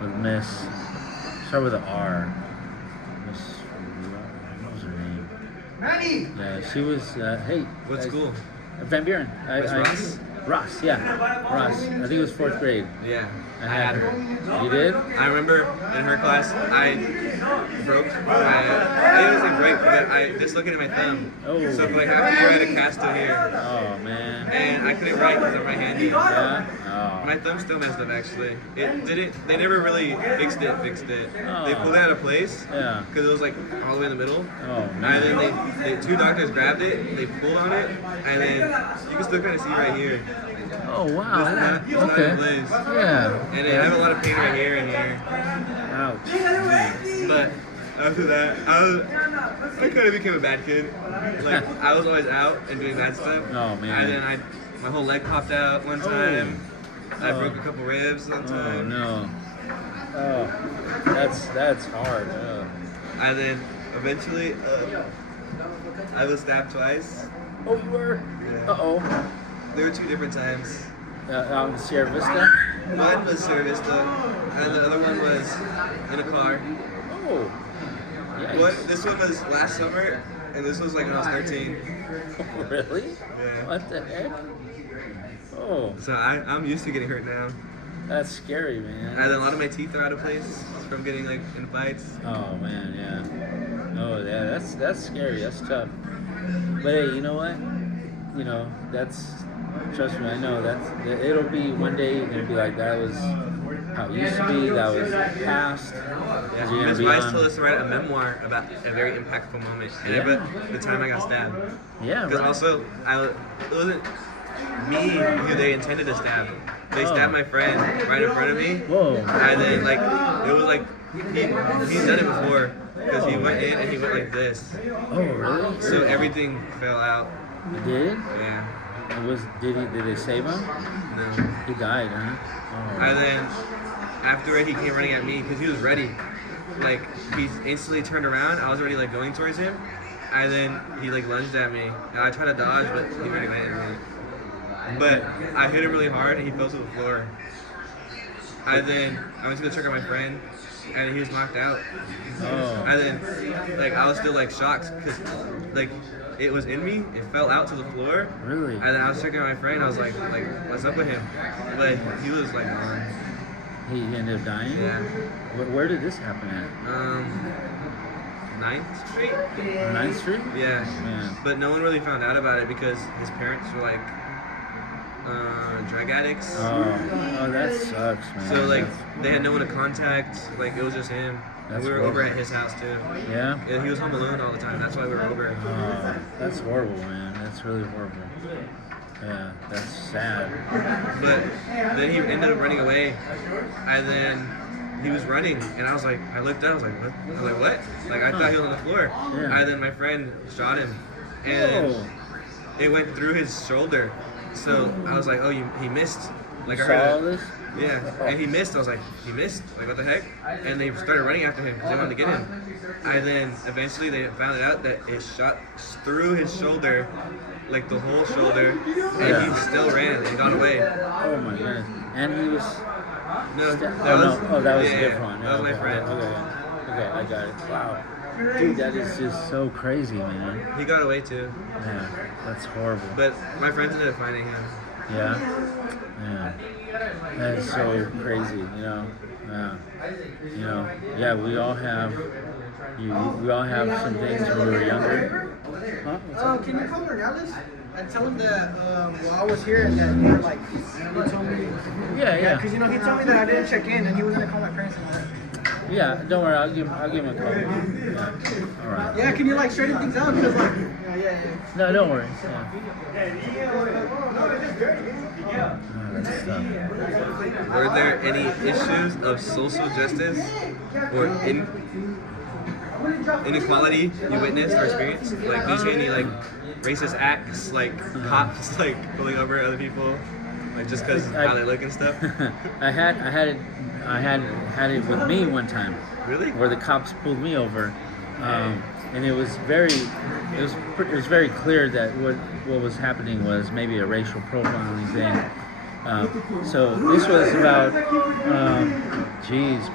with Miss. Start with an R. Miss. What was her name? Maddie! Yeah, she was. Hey. What school? Van Buren. Ross? Ross, yeah. Ross. I think it was 4th grade. Yeah. I had her. You did? I remember in her class, I broke I didn't break, but I just looking at my thumb. Oh. So for like half the year I had a Castelo here. Oh man. And I couldn't write because I'm right-handed. Yeah. Oh. My thumb still messed up actually. They never really fixed it. Oh. They pulled it out of place. Yeah. Because it was like all the way in the middle. Oh And man. then they 2 doctors grabbed it, they pulled on it, and then you can still kind of see right here. Oh wow. It's not Okay. in place. Yeah. And I have a lot of pain right here and here. Ouch. But after that, I kind of became a bad kid. Like I was always out and doing bad stuff. Oh man. And then my whole leg popped out one time. I broke a couple ribs one Oh time. no. Oh, that's hard. Oh. And then eventually, I was stabbed twice. Oh, you were? Yeah. Uh-oh. There were 2 different times. Out in Sierra Vista? One was service though, and the other one was in a car. Oh. Yikes. This one was last summer, and this was like when I was 13. Really? Yeah. What the heck? Oh, So I'm used to getting hurt now. that's scary, man. And then a lot of my teeth are out of place from getting like in fights. Oh man, yeah. Oh yeah, that's scary. That's tough. But hey, you know what? You know, trust me, I know it'll be one day you're gonna be like, that was how it used to be. That was past. Yeah. You're gonna Ms. be Weiss on- told us to write a memoir about a very impactful moment, and Yeah. about the time I got stabbed. Yeah, Because right. also, it wasn't me who they intended to stab. They stabbed my friend right in front of me. Whoa. And then like it was like He's done it before because he went in and he went like this, Oh, really? so everything fell out. He did? Yeah. Did they save him? No. He died, huh? And then after he came running at me because he was ready. Like he instantly turned around. I was already like going towards him, and then he like lunged at me, and I tried to dodge, but he already landed me. But I hit him really hard, and he fell to the floor. And then I went to go check on my friend, and he was knocked out. Oh. And then like I was still like shocked because like it was in me. It fell out to the floor. Really? And then I was checking on my friend. I was like what's up with him? But he was like gone. He ended up dying? Yeah. Where did this happen at? 9th Street? On 9th Street? Yeah. Man. But no one really found out about it because his parents were like drug addicts. Oh, that sucks, man. So like they had no one to contact. Like it was just him. And That's we were horrible. over at his house too. Yeah? Yeah, he was home alone all the time. That's why we were over. That's horrible, man. That's really horrible. Yeah, that's sad. But then he ended up running away, and then he was running, and I was like, I looked up, I was like, what? I was like, what? Like I thought he was on the floor. Yeah. And then my friend shot him, and Whoa. it went through his shoulder. So I was like, oh, he missed. Like You I saw heard all it. this? Yeah, and he missed. I was like, he missed? Like, what the heck? And they started running after him because they wanted to get him. And then eventually they found out that it shot through his shoulder, like the whole shoulder, and he still ran and got away. Oh my goodness. And he was. No, That was a different one. That was my Okay, friend. Okay, I got it. Wow. Dude, that is just so crazy, man. He got away too, Yeah, that's horrible. but my friends ended up finding him. Yeah. Yeah. That is so crazy, you know. Yeah. You know. Yeah, we all have. We all have some things when we were younger. Huh? What's up? Can you call Morales and tell him that while I was here and that you were like, you told me. Yeah. Because he told me that I didn't check in and he was gonna call my parents and all that. Yeah. Don't worry. I'll give him a call. Yeah. All right. Yeah, can you like straighten things out? Because like, yeah. No, don't worry. Yeah. Oh, that's tough. Were there any issues of social justice or inequality you witnessed or experienced? Like, did you see any like racist acts, like cops like pulling over other people, like just because how they look and stuff? I had it with me one time. Really? Where the cops pulled me over, and it was very clear that what was happening was maybe a racial profiling thing. So this was about,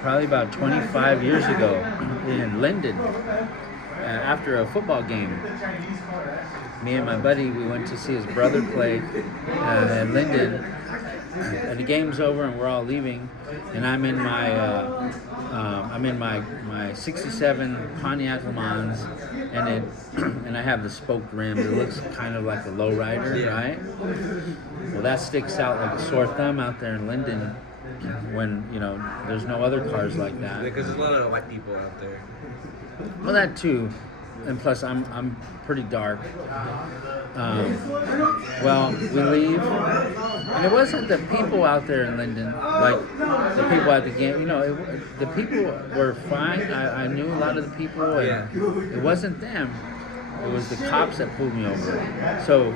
probably about 25 years ago in Linden, after a football game. Me and my buddy, we went to see his brother play at Linden, and the game's over and we're all leaving, and I'm in my '67 Pontiac Le Mans, and I have the spoked rims. It looks kind of like a lowrider, right? Well, that sticks out like a sore thumb out there in Linden when there's no other cars like that. Because there's a lot of white people out there. Well, that too, and plus I'm pretty dark. Well, we leave, and it wasn't the people out there in Linden, like the people at the game. The people were fine. I knew a lot of the people, and it wasn't them. It was the cops that pulled me over. So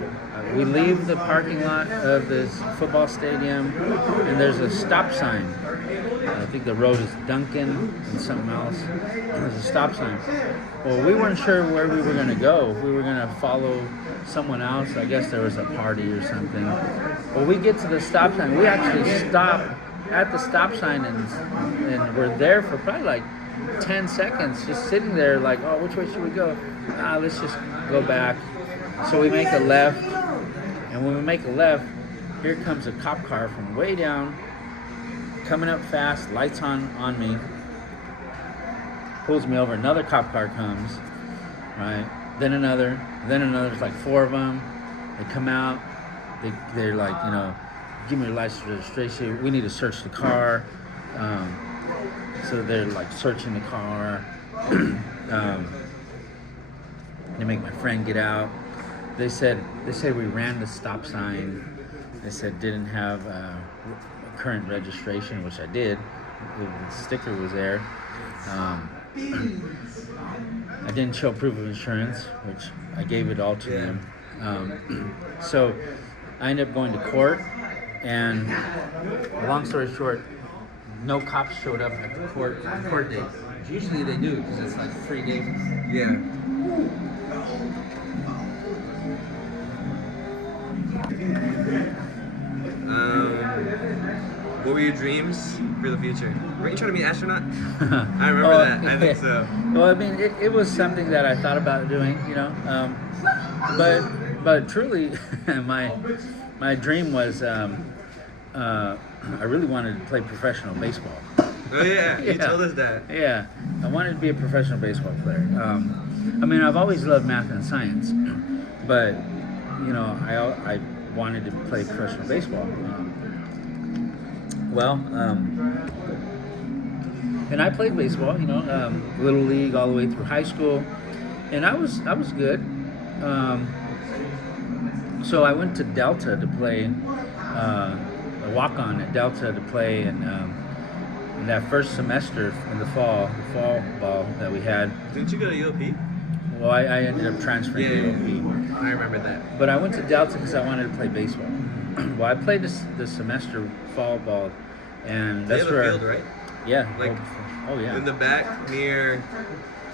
we leave the parking lot of this football stadium, and there's a stop sign. I think the road is Duncan and something else. There's a stop sign. Well, we weren't sure where we were going to go. If we were going to follow someone else. I guess there was a party or something. Well, we get to the stop sign. We actually stop at the stop sign, and we're there for probably like 10 seconds, just sitting there like, oh, which way should we go? Let's just go back. So we make a left, and when we make a left, here comes a cop car from way down, coming up fast, lights on me, pulls me over. Another cop car comes, right? Then another. There's like 4 of them. They come out. They're like, give me your license registration. We need to search the car. So they're like searching the car. They make my friend get out. They said we ran the stop sign. They said didn't have current registration, which I did. The sticker was there. Um, I didn't show proof of insurance, which I gave it all to Yeah. them. So I ended up going to court, and long story short, no cops showed up at the court date. Usually they do because it's like a free day. Yeah. What were your dreams for the future? Weren't you trying to be an astronaut? I remember that. I think so. Well, I mean, it was something that I thought about doing, but truly, my dream was I really wanted to play professional baseball. Oh yeah, you Yeah. told us that. Yeah, I wanted to be a professional baseball player. I mean, I've always loved math and science, but I wanted to play professional baseball. And I played baseball, little league all the way through high school, and I was good. So I went to Delta to play, a walk-on at Delta to play, and in that first semester in the fall ball that we had. Didn't you go to UOP? Well, I ended up transferring to Yeah. UOP. I remember that. But I went to Delta because I wanted to play baseball. Well, I played this semester fall ball, and They that's have a where field, right? yeah, Like, oh yeah, In the back near.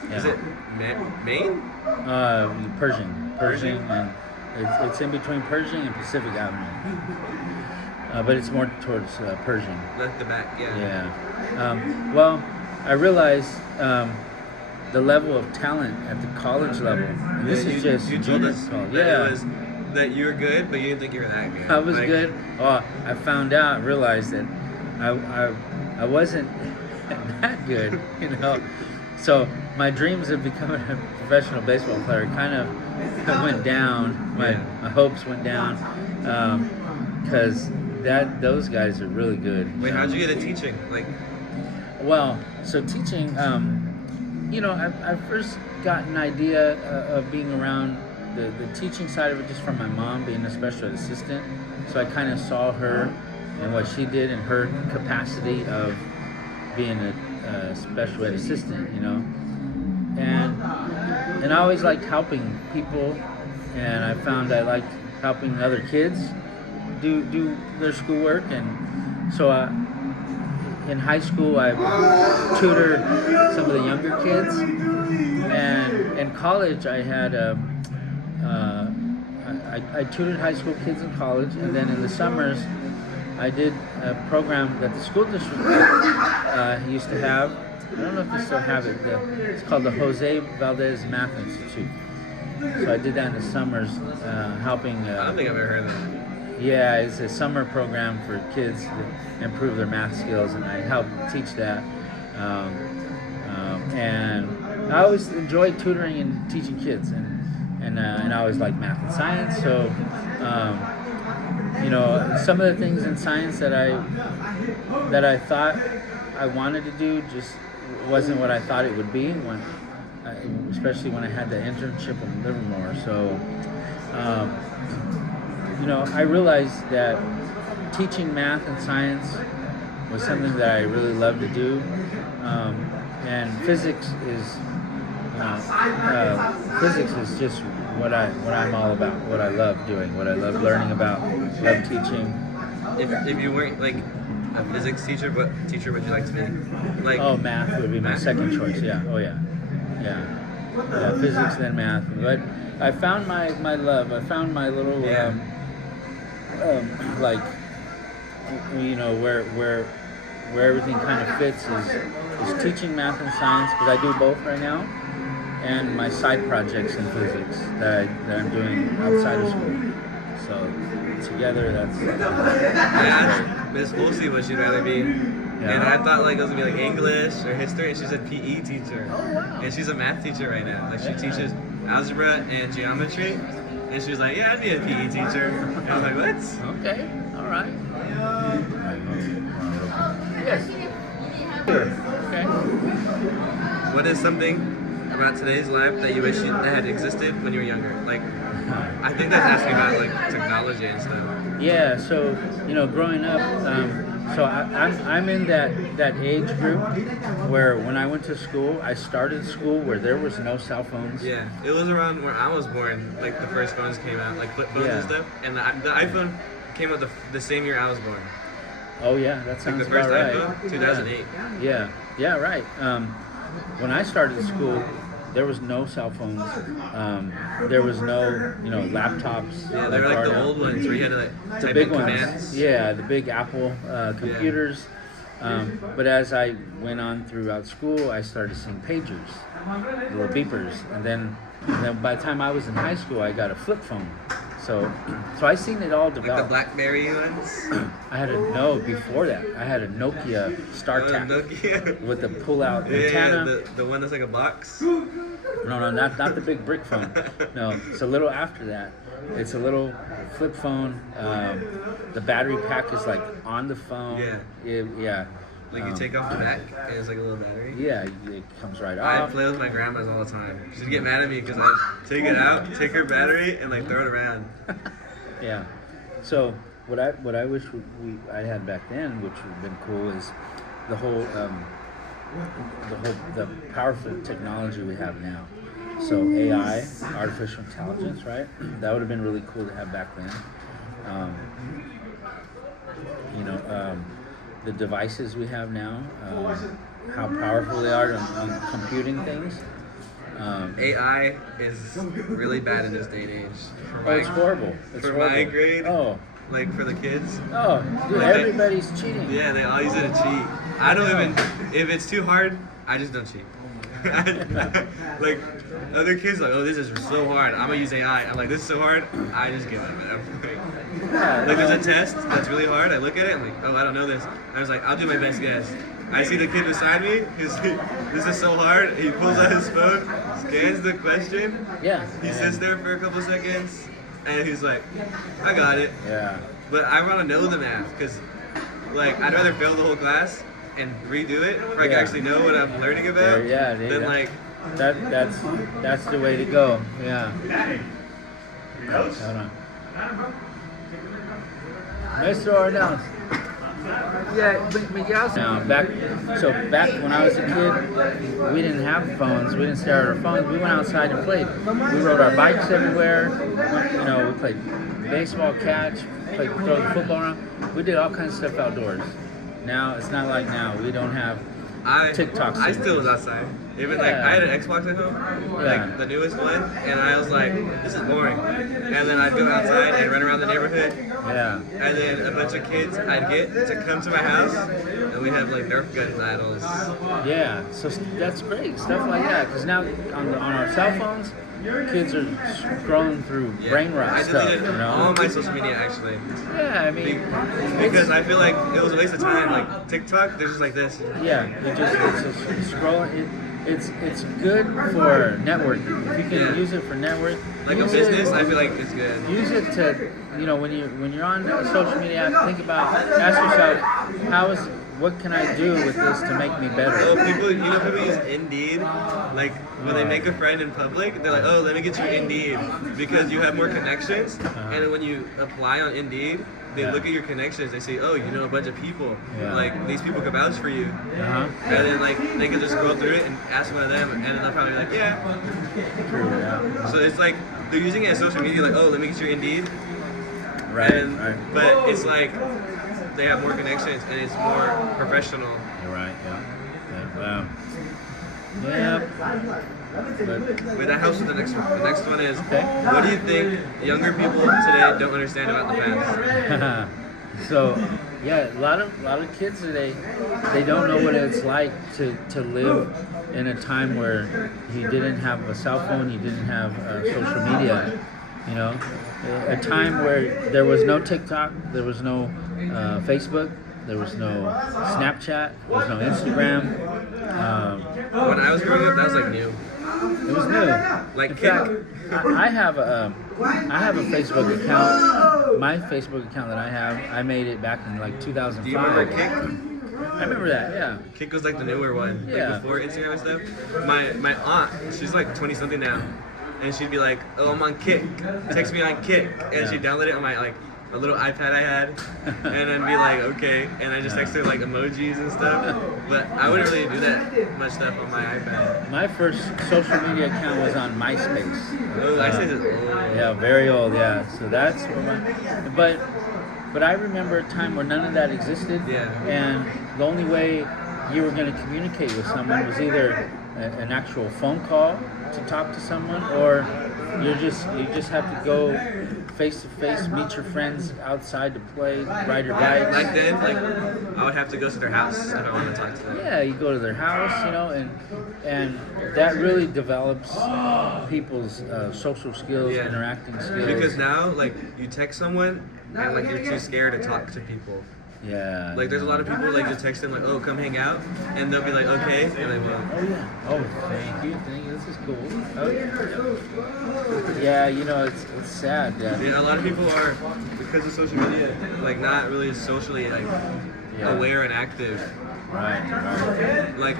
yeah. Is it Maine? Pershing, and it's in between Pershing and Pacific Avenue. But it's more towards Pershing. Like the back, yeah. Yeah. Well, I realized the level of talent at the college level. And this Yeah, is just you told junior us college. that Yeah. it was that you were good, but you didn't think you were that good. I was Like, good. Oh, I found out, realized that I wasn't that good, So my dreams of becoming a professional baseball player kind of went down. My hopes went down because those guys are really good. Wait, how'd you get into teaching? Like, Well, so teaching, I first got an idea of being around the teaching side of it just from my mom being a special ed assistant. So I kind of saw her and what she did in her capacity of being a special ed assistant, And I always liked helping people, and I found I liked helping other kids do their schoolwork, and so in high school I tutored some of the younger kids, and in college I had I tutored high school kids in college, and then in the summers I did a program that the school district used to have. I don't know if they still have it. It's called the Jose Valdez Math Institute. So I did that in the summers, helping. I don't think I've ever heard of that. Yeah, it's a summer program for kids to improve their math skills, and I helped teach that. And I always enjoyed tutoring and teaching kids, and I always liked math and science. So, some of the things in science that I thought I wanted to do just wasn't what I thought it would be, especially when I had the internship in Livermore. So, I realized that teaching math and science was something that I really loved to do, and physics is just what I'm all about, what I love doing, what I love learning about, love teaching. If you weren't like a physics teacher, what teacher would you like to be? Like, Oh, math would be my Math? second choice. Yeah. Oh yeah. Yeah, physics then math. But I found my love. I found my little Yeah. where everything kind of fits is teaching math and science, because I do both right now, and my side projects in physics that I'm doing outside of school. So together, that's I asked Miss Lucy what she'd rather be, and I thought like it was gonna be like English or history, and she said PE teacher. Oh, wow. And she's a math teacher right now. Like she teaches algebra and geometry, and she was like, "Yeah, I'd be a PE teacher." And I was like, "What?" Okay. All right. Yes. Okay. What is something about today's life that you wish that had existed when you were younger? Like, I think that's asking about like technology and stuff. Yeah, so growing up, So I'm in that age group where when I went to school, I started school where there was no cell phones. Yeah, it was around where I was born. Like the first phones came out, like flip phones Yeah. and stuff. And the iPhone came out the same year I was born. Oh yeah, that Like sounds the first about right. iPhone, 2008. Yeah, right. When I started school, there was no cell phones. There was no, laptops. Yeah, they were like are the now. old ones where you had to like The type big in ones. commands. Yeah, the big Apple computers. But as I went on throughout school, I started seeing pagers, little beepers, and then by the time I was in high school, I got a flip phone. So I seen it all Like the develop. BlackBerry ones. I had before that. I had a Nokia StarTAC Nokia. with the pull-out Yeah, antenna. the one that's like a box. No, not the big brick phone. No, it's a little after that. It's a little flip phone. The battery pack is like on the phone. Yeah. Like you take off the back and it's like a little battery. Yeah, it comes right I off. play with my grandmas all the time. She'd get mad at me because I take it out, take her battery, and like throw it around. Yeah. So what I wish I had back then, which would have been cool, is the whole the powerful technology we have now. So AI, artificial intelligence, right? That would have been really cool to have back then. The devices we have now, how powerful they are on computing things. AI is really bad in this day and age. It's horrible. It's For horrible. my grade, Oh, like for the kids. dude, Like they- everybody's cheating. Yeah, they all use it to cheat. I don't even, if it's too hard, I just don't cheat. Like, other kids like, oh, this is so hard, I'm gonna use AI. I'm like, this is so hard, I just give up. Like, there's a test that's really hard, I look at it, I'm like, oh, I don't know this. I was like, I'll do my best guess. I see the kid beside me, this is so hard, he pulls out his phone, scans the question, Yeah. he sits there for a couple seconds, and he's like, I got it. Yeah. But I want to know the math, because, like, I'd rather fail the whole class and redo it before I can Yeah. actually know what I'm learning about than, like, That's the way to go. Yeah. Hold on. Mr. Ordell. Yeah, Miguel. Now, back when I was a kid, we didn't have phones. We didn't stare at our phones. We went outside and played. We rode our bikes everywhere. We played baseball, catch, throw the football around. We did all kinds of stuff outdoors. Now it's not like now. We don't have TikTok. I still was outside. Even like I had an Xbox at home, like the newest one, and I was like, this is boring. And then I'd go outside and run around the neighborhood. Yeah. And then a bunch of kids I'd get to come to my house, and we'd have like Nerf gun battles. Yeah. So that's great stuff like that. Because now on our cell phones, kids are scrolling through brain rot I stuff. deleted all my social media actually. Yeah, I mean, Because I feel like it was a waste of time. Like TikTok, they're just like this. yeah, it's scrolling. It's good for networking. If you can use it for network, Like a use business, it, I feel like it's good. use it to when you're on social media, ask yourself, what can I do with this to make me better? Oh, people use Indeed. Like when they make a friend in public, they're like, oh, let me get you Indeed because you have more connections. And then when you apply on Indeed, they look at your connections. They say, oh, you know a bunch of people. Yeah. Like these people can vouch for you. Uh-huh. And then like they can just scroll through it and ask one of them, and then they'll probably be like, yeah. True, yeah. So it's like they're using it as social media. Like, oh, let me get your Indeed. Right. But it's like they have more connections and it's more professional. You're right. Yeah. Yeah. Wait, that helps with the next one. The next one is, Okay. what do you think younger people today don't understand about the past? So, yeah, a lot of kids today, they don't know what it's like to live in a time where you didn't have a cell phone, you didn't have social media, a time where there was no TikTok, there was no Facebook, there was no Snapchat, there was no Instagram. When I was growing up, that was like new. It was new. Like In Kick. fact, I have a Facebook account. My Facebook account that I have, I made it back in like 2005. Do you remember Kick? I remember that, yeah. Kick was like the newer one, Yeah. like before Instagram and stuff. My aunt, she's like 20 something now, and she'd be like, "Oh, I'm on Kick. Text me on Kick," and she'd download it on my a little iPad I had, and then be like, okay, and I just text her like emojis and stuff. But I wouldn't really do that much stuff on my iPad. My first social media account was on MySpace. Oh, I say this. Yeah, very old. Yeah, so that's where but I remember a time where none of that existed. Yeah. And the only way you were going to communicate with someone was either an actual phone call to talk to someone, or you just have to go face to face, meet your friends outside to play, ride your bikes. Like then, like I would have to go to their house if I wanted to talk to them. Yeah, you go to their house, you know, and that really develops people's social skills, Yeah. interacting skills. Because now, like, you text someone and like you're too scared to talk to people. Yeah. Like, there's a lot of people like you text them like, "Oh, come hang out," and they'll be like, "Okay," and they won't. Oh yeah. Oh, thank you. This is cool. Oh yeah. Yeah, you know, it's sad. Yeah. Yeah, a lot of people are, because of social media, like not really socially like aware and active. Right. Like,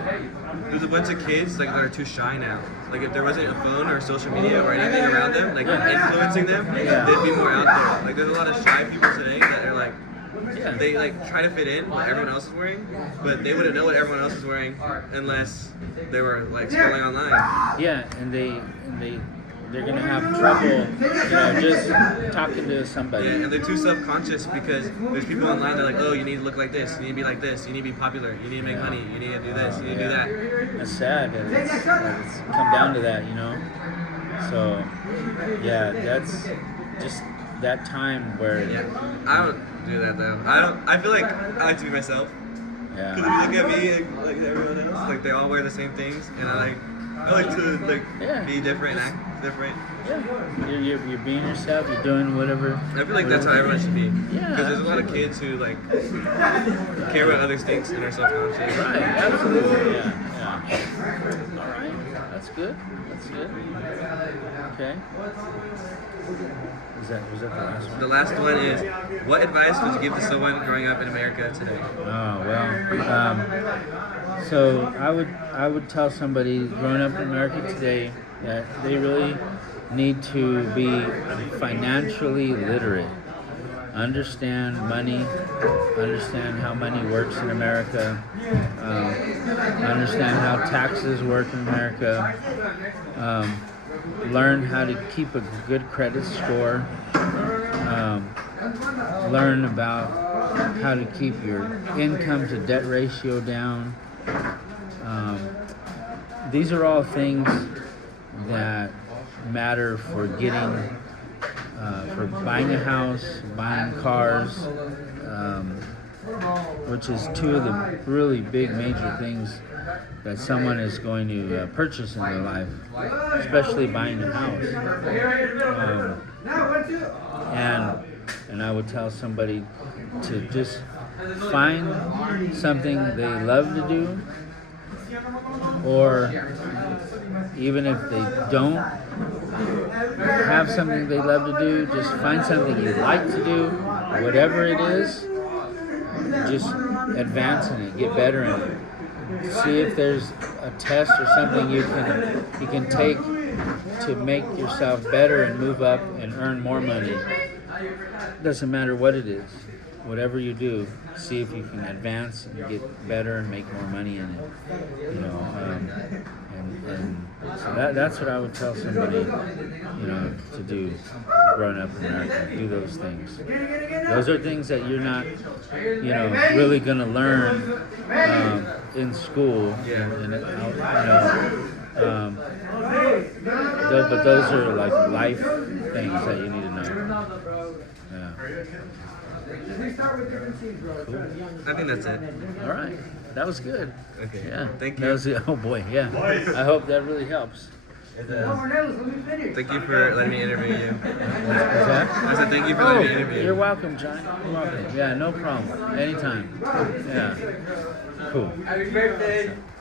there's a bunch of kids like that are too shy now. Like, if there wasn't a phone or social media or anything around them, like influencing them, they'd be more out there. Like, there's a lot of shy people today that are like, they like try to fit in what everyone else is wearing, but they wouldn't know what everyone else is wearing unless they were like scrolling online. Yeah, and they're gonna have trouble, you know, just talking to somebody. Yeah, and they're too self-conscious because there's people online that are like, oh, you need to look like this, you need to be like this, you need to be popular, you need to make money, you need to do this, you need to do that. It's sad that it's come down to that, you know. So, yeah, that's just that time where. Yeah, I don't do that though. I feel like I like to be myself. Because Yeah. if you look at me and like everyone else, like they all wear the same things, and I like to like be different and act different. Yeah. You're being yourself. You're doing whatever. I feel like that's how everyone should be. Yeah, Because there's a lot of kids who like care what others think and are self-conscious. Right. Absolutely. Yeah. All right. That's good. That's good. Okay. Was that the last one? The last one is, what advice would you give to someone growing up in America today? Oh well. So I would tell somebody growing up in America today that they really need to be financially literate. Understand money. Understand how money works in America. Understand how taxes work in America. Learn how to keep a good credit score. Learn about how to keep your income to debt ratio down. These are all things that matter for getting, for buying a house, buying cars, which is two of the really big major things that someone is going to purchase in their life, especially buying a house. And I would tell somebody to just find something they love to do, or even if they don't have something they love to do, just find something you like to do, whatever it is, just advance in it, get better in it. See if there's a test or something you can take to make yourself better and move up and earn more money. Doesn't matter what it is. Whatever you do, see if you can advance and get better and make more money in it. You know, and so that's what I would tell somebody, you know, to do growing up in America. Do those things. Those are things that you're not, you know, really going to learn in school. Yeah. And but those are like life things that you need to know. Yeah. Cool. I think that's it. All right. That was good. Okay. Yeah. Thank That you. was, oh boy. Yeah. I hope that really helps. Thank you for letting me interview you. What's that? I said thank you for Oh, letting me interview you. you're welcome, John. You're welcome. Yeah, no problem. Anytime. Yeah. Cool. Happy birthday.